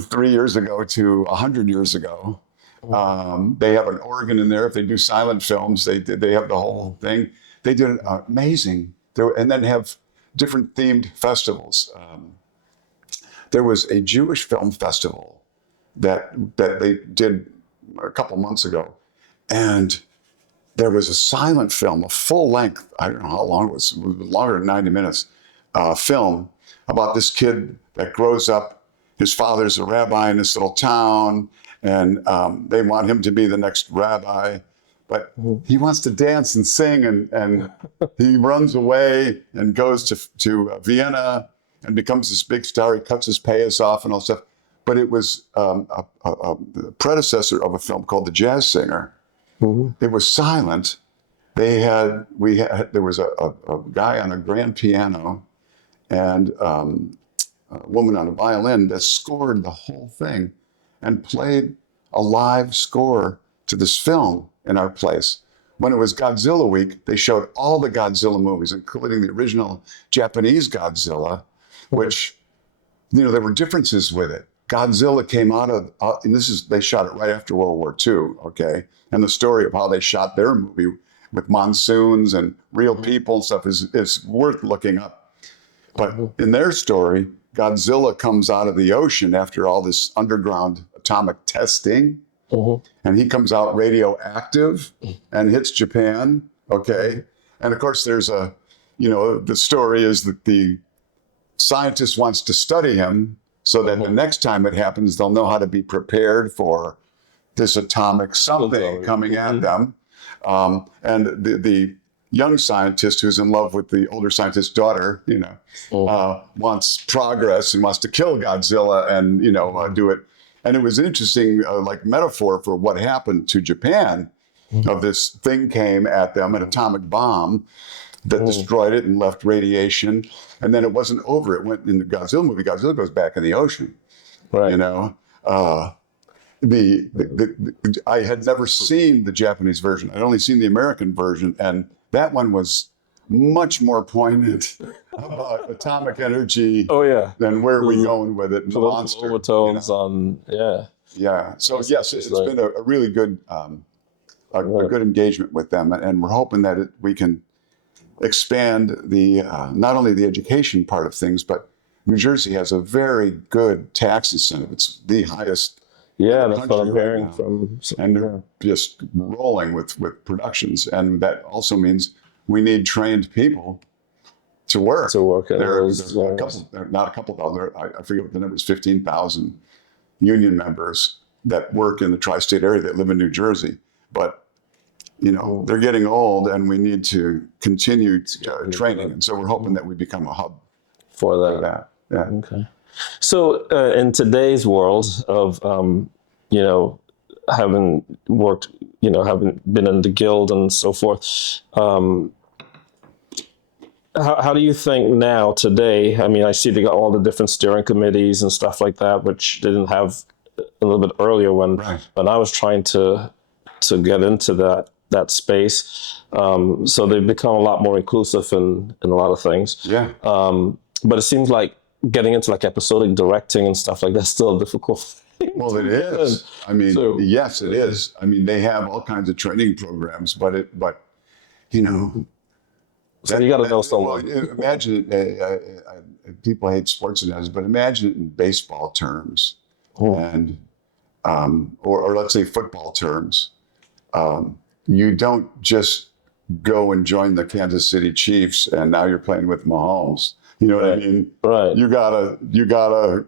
3 years ago to 100 years ago. They have an organ in there. If they do silent films, they have the whole thing. They did it amazing. And then have different themed festivals. There was a Jewish film festival that they did a couple months ago, and there was a silent film, a full length. I don't know how long it was longer than 90 minutes. Film about this kid that grows up. His father's a rabbi in this little town. And they want him to be the next rabbi, but he wants to dance and sing, and he runs away and goes to Vienna and becomes this big star. He cuts his payas off and all stuff. But it was a predecessor of a film called The Jazz Singer. It was silent. There was a guy on a grand piano and a woman on a violin that scored the whole thing and played a live score to this film in our place. When it was Godzilla week, they showed all the Godzilla movies, including the original Japanese Godzilla, which, there were differences with it. Godzilla came out of, and they shot it right after World War II, okay? And the story of how they shot their movie with monsoons and real people and stuff is worth looking up. But in their story, Godzilla comes out of the ocean after all this underground atomic testing, and he comes out radioactive and hits Japan, okay? And of course, there's the story is that the scientist wants to study him so that the next time it happens, they'll know how to be prepared for this atomic something coming at them. And the young scientist who's in love with the older scientist's daughter, wants progress and wants to kill Godzilla and, do it. And it was an interesting, metaphor for what happened to Japan. Of this thing came at them, an atomic bomb that destroyed it and left radiation. And then it wasn't over. It went in the Godzilla movie. Godzilla goes back in the ocean. Right. I had never seen the Japanese version. I'd only seen the American version, and that one was much more poignant about atomic energy. Oh yeah. Than where are we going with it? The monster. Overtones on Yeah. So yes, it's been a really good, a good engagement with them, and we're hoping that we can expand the not only the education part of things, but New Jersey has a very good tax incentive. It's the highest. Yeah, that's what I'm hearing from. And they're just rolling with productions, and that also means we need trained people to work. There's a couple, not a couple thousand. I forget what the number is. 15,000 union members that work in the tri-state area that live in New Jersey, but they're getting old, and we need to continue training. And so we're hoping that we become a hub for that. Yeah. Okay. So in today's world of having worked, having been in the guild and so forth. How do you think now, today? I mean, I see they got all the different steering committees and stuff like that, which they didn't have a little bit earlier when I was trying to get into that space. So they've become a lot more inclusive in a lot of things. Yeah. But it seems like getting into like episodic directing and stuff like that's still difficult. Well, it is. I mean, yes, it is. I mean, they have all kinds of training programs, but so you got to know someone. Well, imagine people hate sports analogies, but imagine it in baseball terms, and or let's say football terms. You don't just go and join the Kansas City Chiefs and now you're playing with Mahomes. You know what I mean? Right. You gotta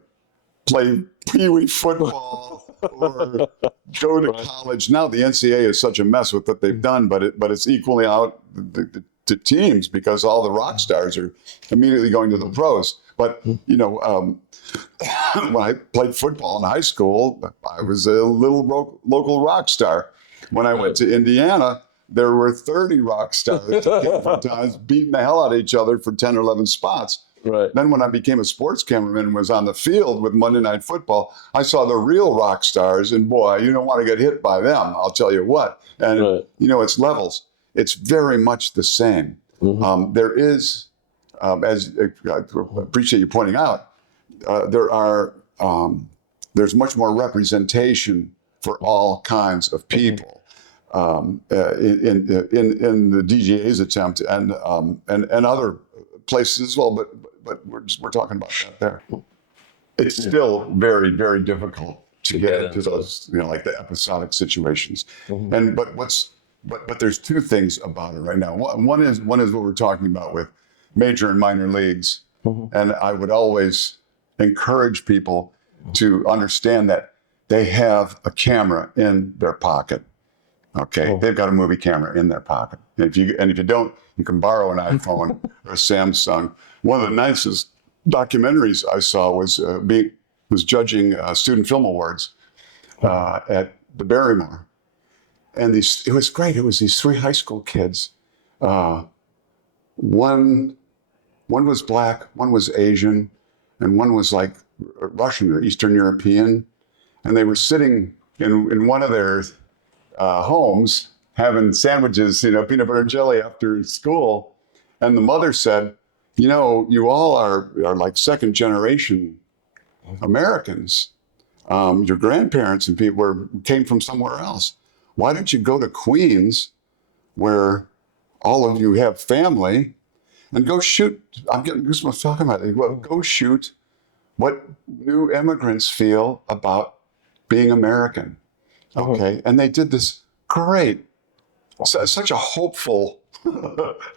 play pee-wee football or go to college. Now the NCAA is such a mess with what they've done, but it's equally out to teams because all the rock stars are immediately going to the pros. But when I played football in high school, I was a little local rock star. When I went to Indiana, there were 30 rock stars at different times beating the hell out of each other for 10 or 11 spots. Right. Then when I became a sports cameraman and was on the field with Monday Night Football, I saw the real rock stars, and boy, you don't want to get hit by them, I'll tell you what. And, it's levels. It's very much the same. Mm-hmm. There is, as I appreciate you pointing out, there's much more representation for all kinds of people. In the DGA's attempt and other places as well, but we're talking about that there. It's still very, very difficult to get into those, like the episodic situations. Mm-hmm. And but there's two things about it right now. One is what we're talking about with major and minor leagues, and I would always encourage people to understand that they have a camera in their pocket. Okay, they've got a movie camera in their pocket. And if you don't, you can borrow an iPhone or a Samsung. One of the nicest documentaries I saw was judging student film awards at the Barrymore, and it was great. It was these three high school kids. One was black, one was Asian, and one was like Russian or Eastern European, and they were sitting in one of their homes having sandwiches, peanut butter and jelly after school. And the mother said, you all are like second generation Americans. Your grandparents and people came from somewhere else. Why don't you go to Queens where all of you have family and go shoot? I'm getting goosebumps talking about it. Go shoot what new immigrants feel about being American. Okay, and they did this great, such a hopeful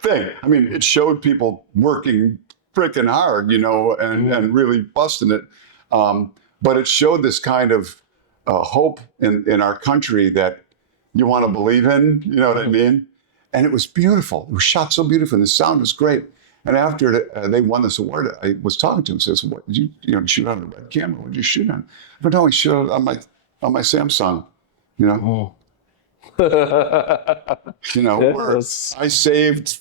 thing. I mean, it showed people working freaking hard, and really busting it. But it showed this kind of hope in our country that you want to believe in, you know what I mean? And it was beautiful. It was shot so beautifully, and the sound was great. And after they won this award, I was talking to him. Says, "What did you shoot on the red camera? What did you shoot on?" I went, "No, I shot on my Samsung." Where I saved,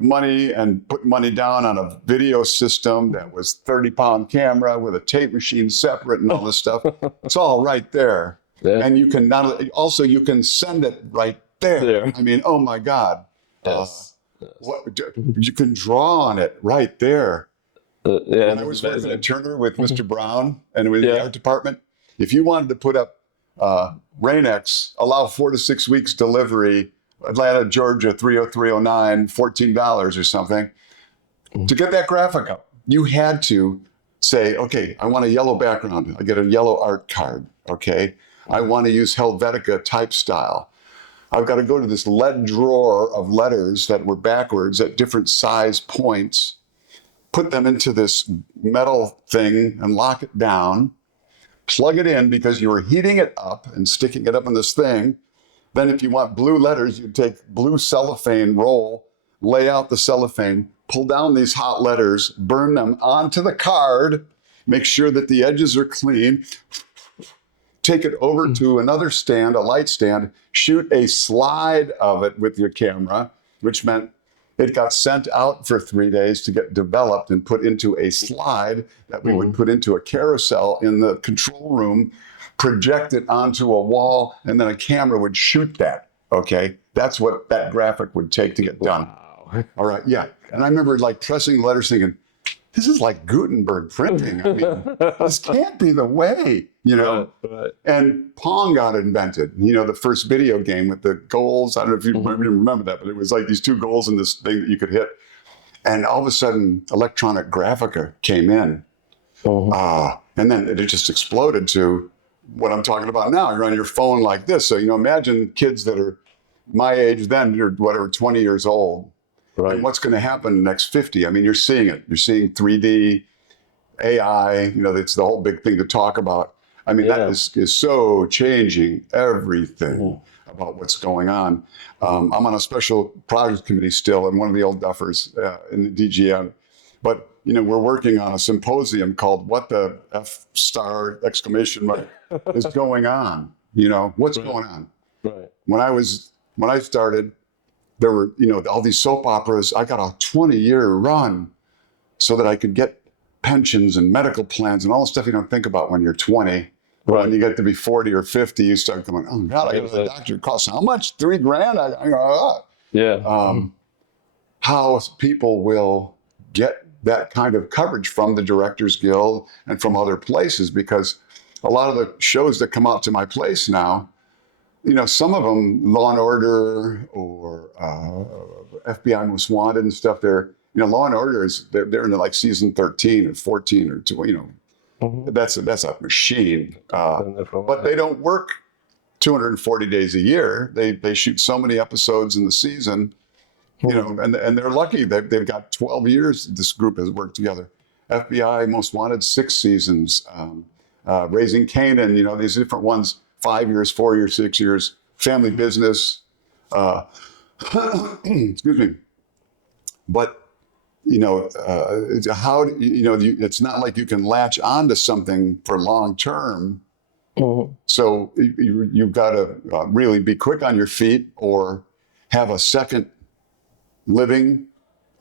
money and put money down on a video system that was 30-pound camera with a tape machine separate and all this stuff. It's all right there. Yeah. And you can you can send it right there. I mean, oh my God. Yes. You can draw on it right there. When I was working at Turner with Mr. Brown and with the art department, if you wanted to put up Rain-X, allow 4 to 6 weeks delivery, Atlanta, Georgia, 30309, $14 or something. To get that graphic up, you had to say, okay, I want a yellow background. I get a yellow art card, okay? I want to use Helvetica type style. I've got to go to this lead drawer of letters that were backwards at different size points, put them into this metal thing and lock it down. Plug it in because you were heating it up and sticking it up in this thing. Then if you want blue letters, you take blue cellophane roll, lay out the cellophane, pull down these hot letters, burn them onto the card, make sure that the edges are clean, take it over to another stand, a light stand, shoot a slide of it with your camera, which meant it got sent out for 3 days to get developed and put into a slide that we would put into a carousel in the control room, project it onto a wall, and then a camera would shoot that. Okay, that's what that graphic would take to get done. Wow. All right, yeah. And I remember like pressing letters thinking, this is like Gutenberg printing. I mean, this can't be the way, you know. Right. And Pong got invented, you know, the first video game with the goals. I don't know if you remember that, but it was like these 2 goals in this thing that you could hit. And all of a sudden, electronic graphica came in. And then it just exploded to what I'm talking about now. You're on your phone like this. So, you know, imagine kids that are my age then, you're whatever, 20 years old. Right. And what's going to happen in the next 50? I mean, you're seeing it. You're seeing 3D, AI, you know, it's the whole big thing to talk about. I mean, that is so changing everything about what's going on. I'm on a special projects committee still. I'm one of the old duffers in the DGM. But, you know, we're working on a symposium called What the F star exclamation mark is going on? You know, what's going on? Right. When I started, there were, you know, all these soap operas. I got a 20-year run so that I could get pensions and medical plans and all the stuff you don't think about when you're 20. Right. When you get to be 40 or 50, you start going, oh God, I go to the doctor. It costs how much? $3,000? Yeah. How people will get that kind of coverage from the Directors Guild and from other places, because a lot of the shows that come out to my place now, you know, some of them, Law and Order or FBI Most Wanted and stuff, they're, you know, Law and Order is, they're into like season 13 or 14 or 20, you know, that's a machine. But they don't work 240 days a year. They shoot so many episodes in the season, you know, and they're lucky. They've got 12 years this group has worked together. FBI Most Wanted, 6 seasons. Raising Canaan, you know, these different ones, 5 years, 4 years, 6 years. Family Business. Excuse me. But, you know, how, you know, it's not like you can latch onto something for long term. So you've got to really be quick on your feet or have a second living,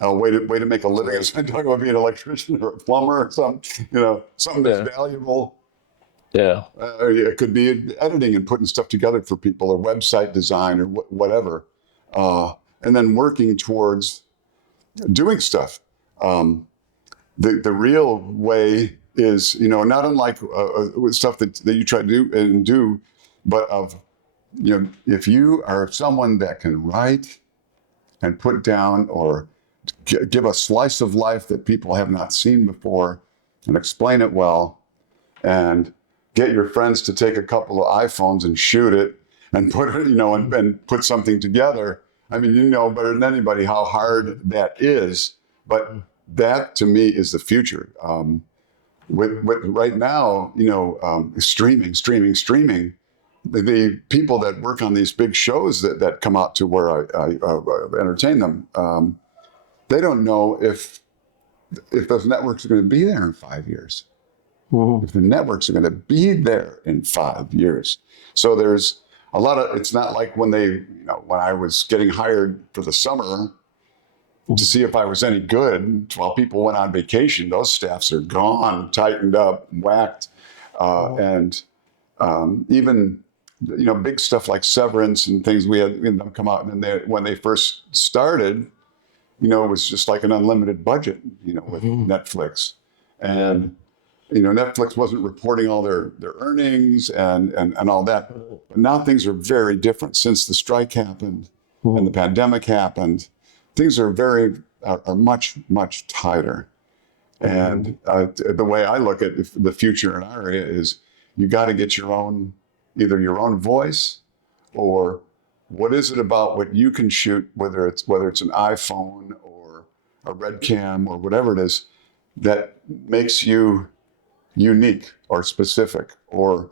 way to make a living. I'm talking about being an electrician or a plumber or something, you know, something that's valuable. Yeah. It could be editing and putting stuff together for people, or website design or whatever. And then working towards doing stuff. The real way is, you know, not unlike stuff that you try to do, but of, you know, if you are someone that can write and put down or give a slice of life that people have not seen before and explain it well, and get your friends to take a couple of iPhones and shoot it and put it, you know, and put something together. I mean, you know better than anybody how hard that is, but that to me is the future. With right now, you know, streaming. The people that work on these big shows that come out to where I entertain them, they don't know if those networks are going to be there in 5 years. If the networks are going to be there in 5 years. So there's a lot of, it's not like when when I was getting hired for the summer to see if I was any good while people went on vacation, those staffs are gone, tightened up, whacked. And even, you know, big stuff like Severance and things, we had them come out, and when they first started, you know, it was just like an unlimited budget, you know, with Netflix. And you know, Netflix wasn't reporting all their earnings and all that. But now things are very different since the strike happened and the pandemic happened. Things are much, much tighter. And the way I look at the future in our area is you got to get either your own voice, or what is it about what you can shoot, whether it's an iPhone or a Red Cam or whatever it is, that makes you unique or specific, or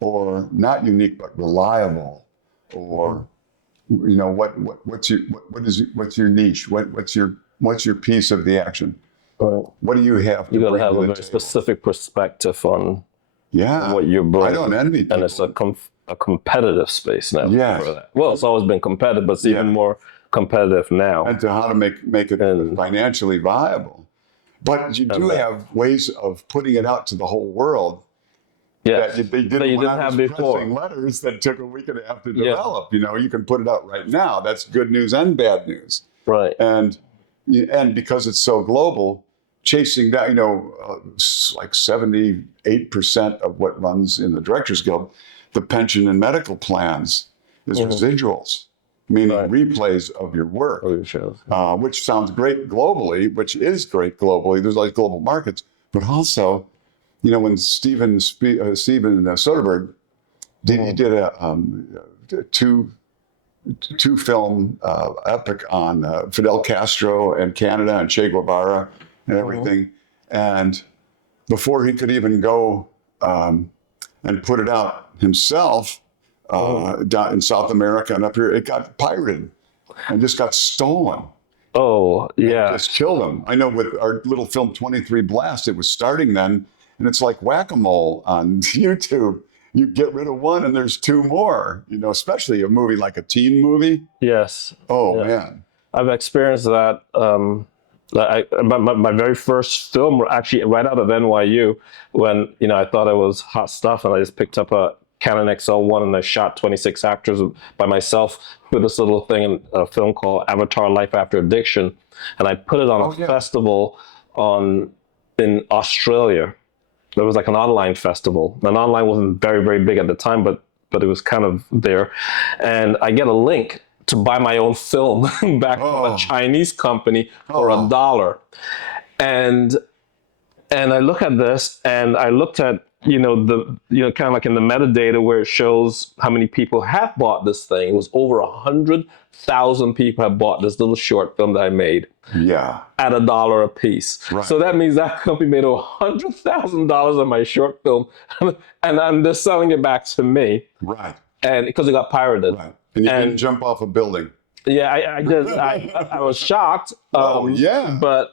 not unique but reliable, or you know what's your niche, what's your piece of the action, right. What do you have to you got to bring have to a the very table? specific perspective on Yeah. what you're I bringing. don't envy people. And it's a competitive space now. Yes. For that. Well, it's always been competitive, but it's even more competitive now. And to how to make it financially viable. But you do have ways of putting it out to the whole world that they didn't when I was pressing letters that took a week and a half to develop. You know, you can put it out right now. That's good news and bad news. Right. And because it's so global, chasing that, you know, like 78% of what runs in the Directors Guild, the pension and medical plans is residuals, meaning replays of your work, which sounds great globally, which is great globally. There's like global markets, but also, you know, when Steven Soderbergh he did a two film epic on Fidel Castro and Canada and Che Guevara and everything, and before he could even go and put it out himself down in South America and up here, it got pirated and just got stolen. Oh, yeah. Just killed them. I know with our little film 23 Blast, it was starting then, and it's like whack-a-mole on YouTube. You get rid of one and there's two more, you know, especially a movie like a teen movie. Yes. Oh, man. I've experienced that. My very first film, actually right out of NYU, when, you know, I thought it was hot stuff, and I just picked up a Canon XL1 and I shot 26 actors by myself with this little thing in a film called Avatar: Life After Addiction, and I put it on a festival in Australia. There was like an online festival, and online wasn't very, very big at the time, but it was kind of there, and I get a link to buy my own film back from a Chinese company for $1. And I look at this, and I looked at, kind of like in the metadata where it shows how many people have bought this thing. It was over 100,000 people have bought this little short film that I made. Yeah. At $1 a piece. Right. So that means that company made over $100,000 on my short film, and they're selling it back to me. Right. And because it got pirated. Right. And you didn't jump off a building. Yeah, I did. I was shocked. But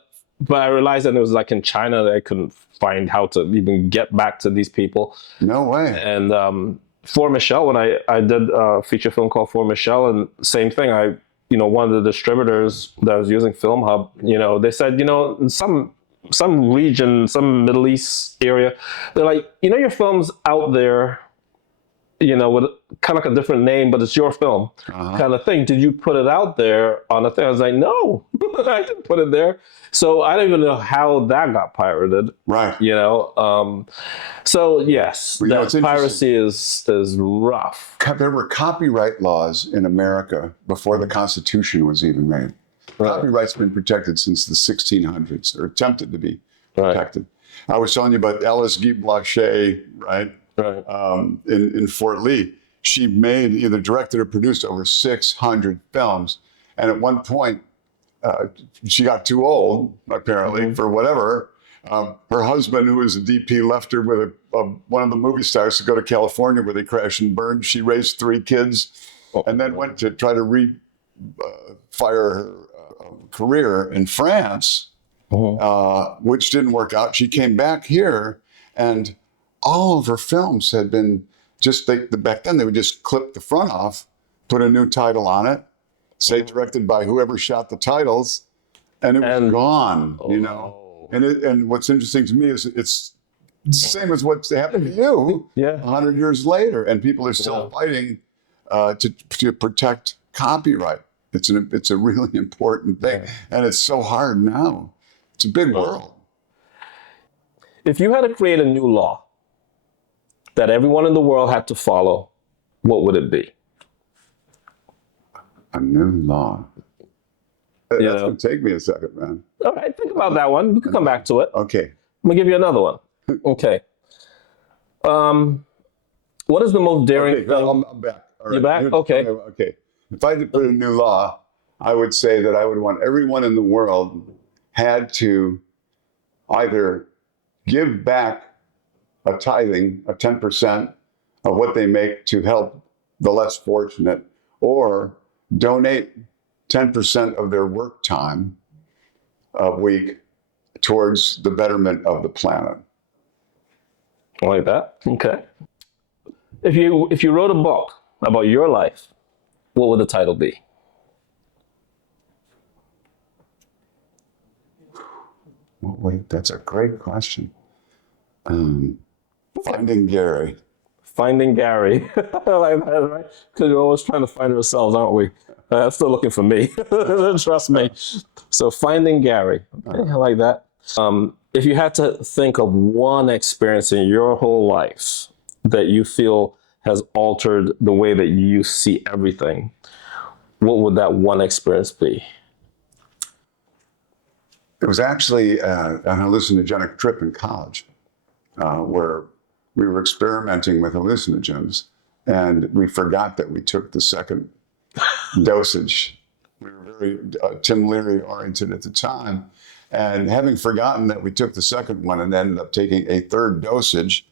I realized that it was like in China that I couldn't find how to even get back to these people. No way. And For Michelle, when I did a feature film called For Michelle, and same thing, one of the distributors that was using Film Hub, they said, in some region, some Middle East area, they're like, your film's out there, with kind of like a different name, but it's your film kind of thing. Did you put it out there on a thing? I was like, no, I didn't put it there. So I don't even know how that got pirated. Right. So yes, that piracy is rough. There were copyright laws in America before the Constitution was even made. Right. Copyright's been protected since the 1600s, or attempted to be protected. Right. I was telling you about Alice Guy Blanchet, right? Right. In Fort Lee. She made, either directed or produced over 600 films. And at one point, she got too old, apparently, for whatever. Her husband, who was a DP, left her with one of the movie stars to go to California, where they crashed and burned. She raised 3 kids and then went to try to fire her career in France, which didn't work out. She came back here, and all of her films had been back then they would just clip the front off, put a new title on it, say directed by whoever shot the titles, and it was gone, And what's interesting to me is it's the same as what's happened to you 100 years later, and people are still fighting to protect copyright. It's a really important thing, and it's so hard now. It's a big world. If you had to create a new law that everyone in the world had to follow, what would it be? A new law. That's going to take me a second, man. All right, think about that one. We can come back to it. Okay. I'm going to give you another one. Okay. What is the most daring thing? I'm back. All right. You're back? Okay. Okay. If I had to put a new law, I would say that I would want everyone in the world had to either give back a tithing, a 10% of what they make to help the less fortunate, or donate 10% of their work time a week towards the betterment of the planet. I like that. Okay. If you wrote a book about your life, what would the title be? Well, wait, that's a great question. Finding Gary. Finding Gary. I like that, right? Because we're always trying to find ourselves, aren't we? Still looking for me. Trust me. So Finding Gary. Okay, I like that. If you had to think of one experience in your whole life that you feel has altered the way that you see everything, what would that one experience be? It was actually an hallucinogenic trip in college where we were experimenting with hallucinogens and we forgot that we took the second dosage. We were very Tim Leary oriented at the time. And having forgotten that we took the second one and ended up taking a third dosage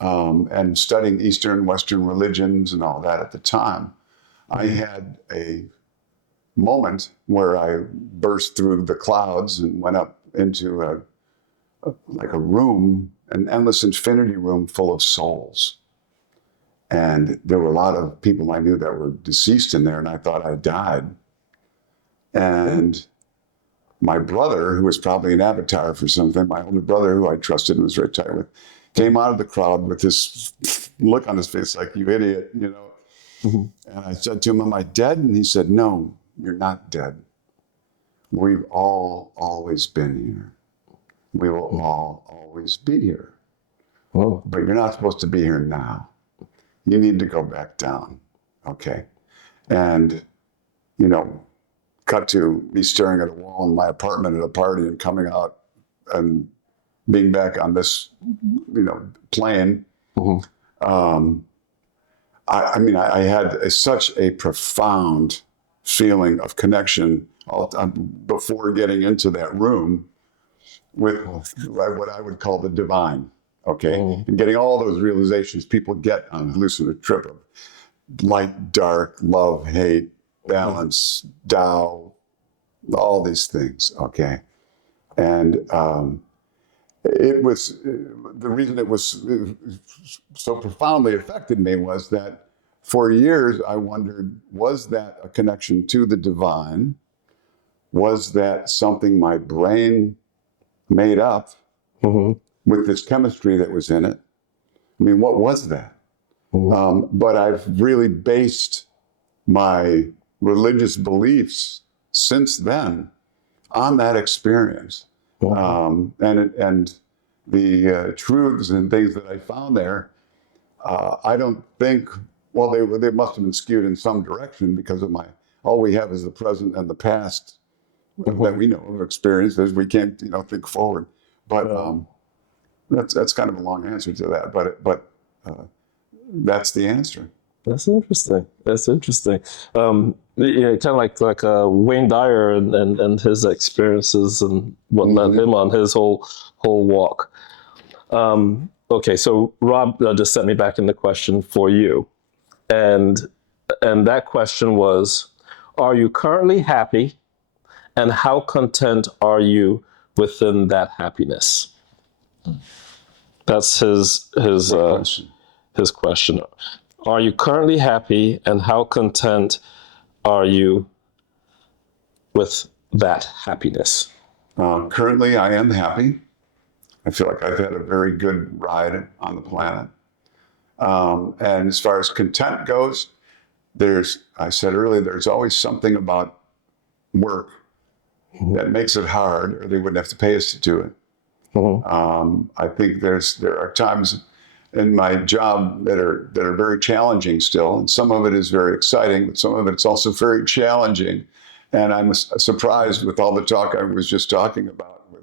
and studying Eastern and Western religions and all that at the time, I had a moment where I burst through the clouds and went up into a room, an endless infinity room full of souls. And there were a lot of people I knew that were deceased in there, and I thought I died. And my brother, who was probably an avatar for something, my older brother, who I trusted and was very tight with, came out of the crowd with this look on his face like, you idiot, you know. Mm-hmm. And I said to him, am I dead? And he said, no, you're not dead. We've all always been here. We will all always be here. Oh. But you're not supposed to be here now. You need to go back down. Okay. And, you know, cut to me staring at a wall in my apartment at a party and coming out and being back on this, you know, plane. Mm-hmm. I had such a profound feeling of connection before getting into that room with what I would call the divine, okay? Mm. And getting all those realizations people get on a hallucinatory trip of light, dark, love, hate, balance, Tao, all these things, okay? And it was, the reason it was so profoundly affected me was that for years I wondered, was that a connection to the divine? Was that something my brain made up with this chemistry that was in it? I mean, what was that? But I've really based my religious beliefs since then on that experience. And the truths and things that I found there, I don't think, well, they must have been skewed in some direction because of all we have is the present and the past that we know of experiences. We can't, think forward. But that's kind of a long answer to that. But that's the answer. That's interesting. Kind of like Wayne Dyer and his experiences and what led him on his whole walk. Okay, so Rob just sent me back in the question for you, and that question was, are you currently happy, and how content are you within that happiness? That's his question. Are you currently happy, and how content are you with that happiness? Currently, I am happy. I feel like I've had a very good ride on the planet. And as far as content goes, I said earlier, there's always something about work that makes it hard, or they wouldn't have to pay us to do it. I think there are times in my job that are very challenging still, and some of it is very exciting, but some of it's also very challenging. And I'm surprised with all the talk I was just talking about with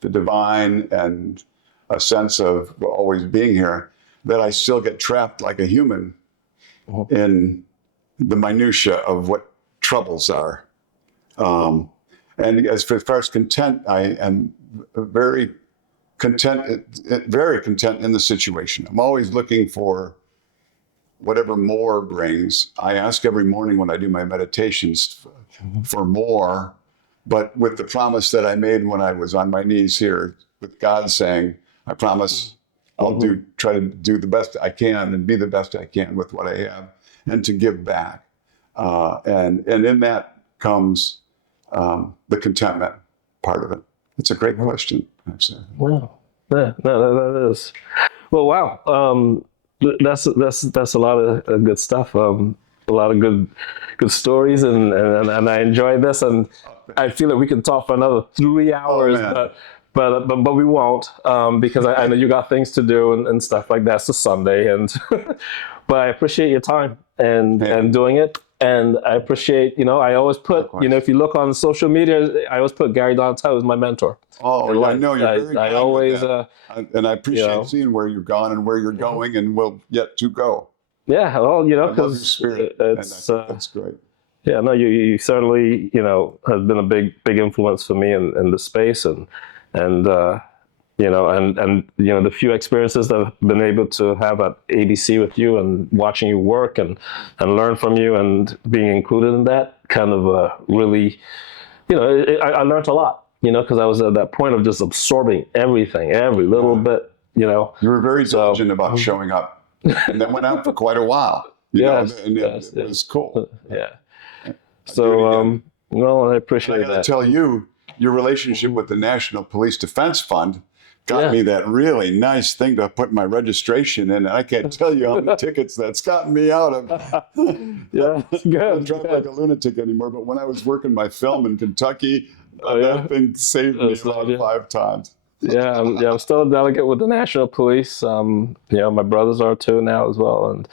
the divine and a sense of always being here, that I still get trapped like a human in the minutia of what troubles are. And as far as content, I am very content in the situation. I'm always looking for whatever more brings. I ask every morning when I do my meditations for more, but with the promise that I made when I was on my knees here with God saying, I promise I'll try to do the best I can and be the best I can with what I have, and to give back. And in that comes the contentment part of it. It's a great question, actually. Wow. Yeah, no, that is. Well, wow. That's a lot of good stuff. A lot of good stories, and I enjoyed this, and I feel that we can talk for another 3 hours, but we won't, because I know you got things to do and stuff like that. It's a Sunday, and but I appreciate your time and doing it. And I appreciate, I always put, if you look on social media, I always put Gary Donatello as my mentor. Oh, I know you're very kind always, with that. And I appreciate seeing where you've gone and where you're going and will yet to go. Yeah, well, I love your spirit, it's that's great. Yeah, no, you certainly, have been a big influence for me in the space, and the few experiences that I've been able to have at ABC with you, and watching you work and learn from you, and being included in that kind of really, I learned a lot, because I was at that point of just absorbing everything, every little bit, You were very diligent about showing up, and that went out for quite a while. It was cool. Yeah. So, well, I appreciate that. I got to tell you, your relationship with the National Police Defense Fund got me that really nice thing to put my registration in. And I can't tell you how many tickets that's gotten me out of. Yeah, good. I don't drive like a lunatic anymore, but when I was working my film in Kentucky, that thing saved me about 5 times. Yeah, I'm still a delegate with the National Police. My brothers are too now as well, and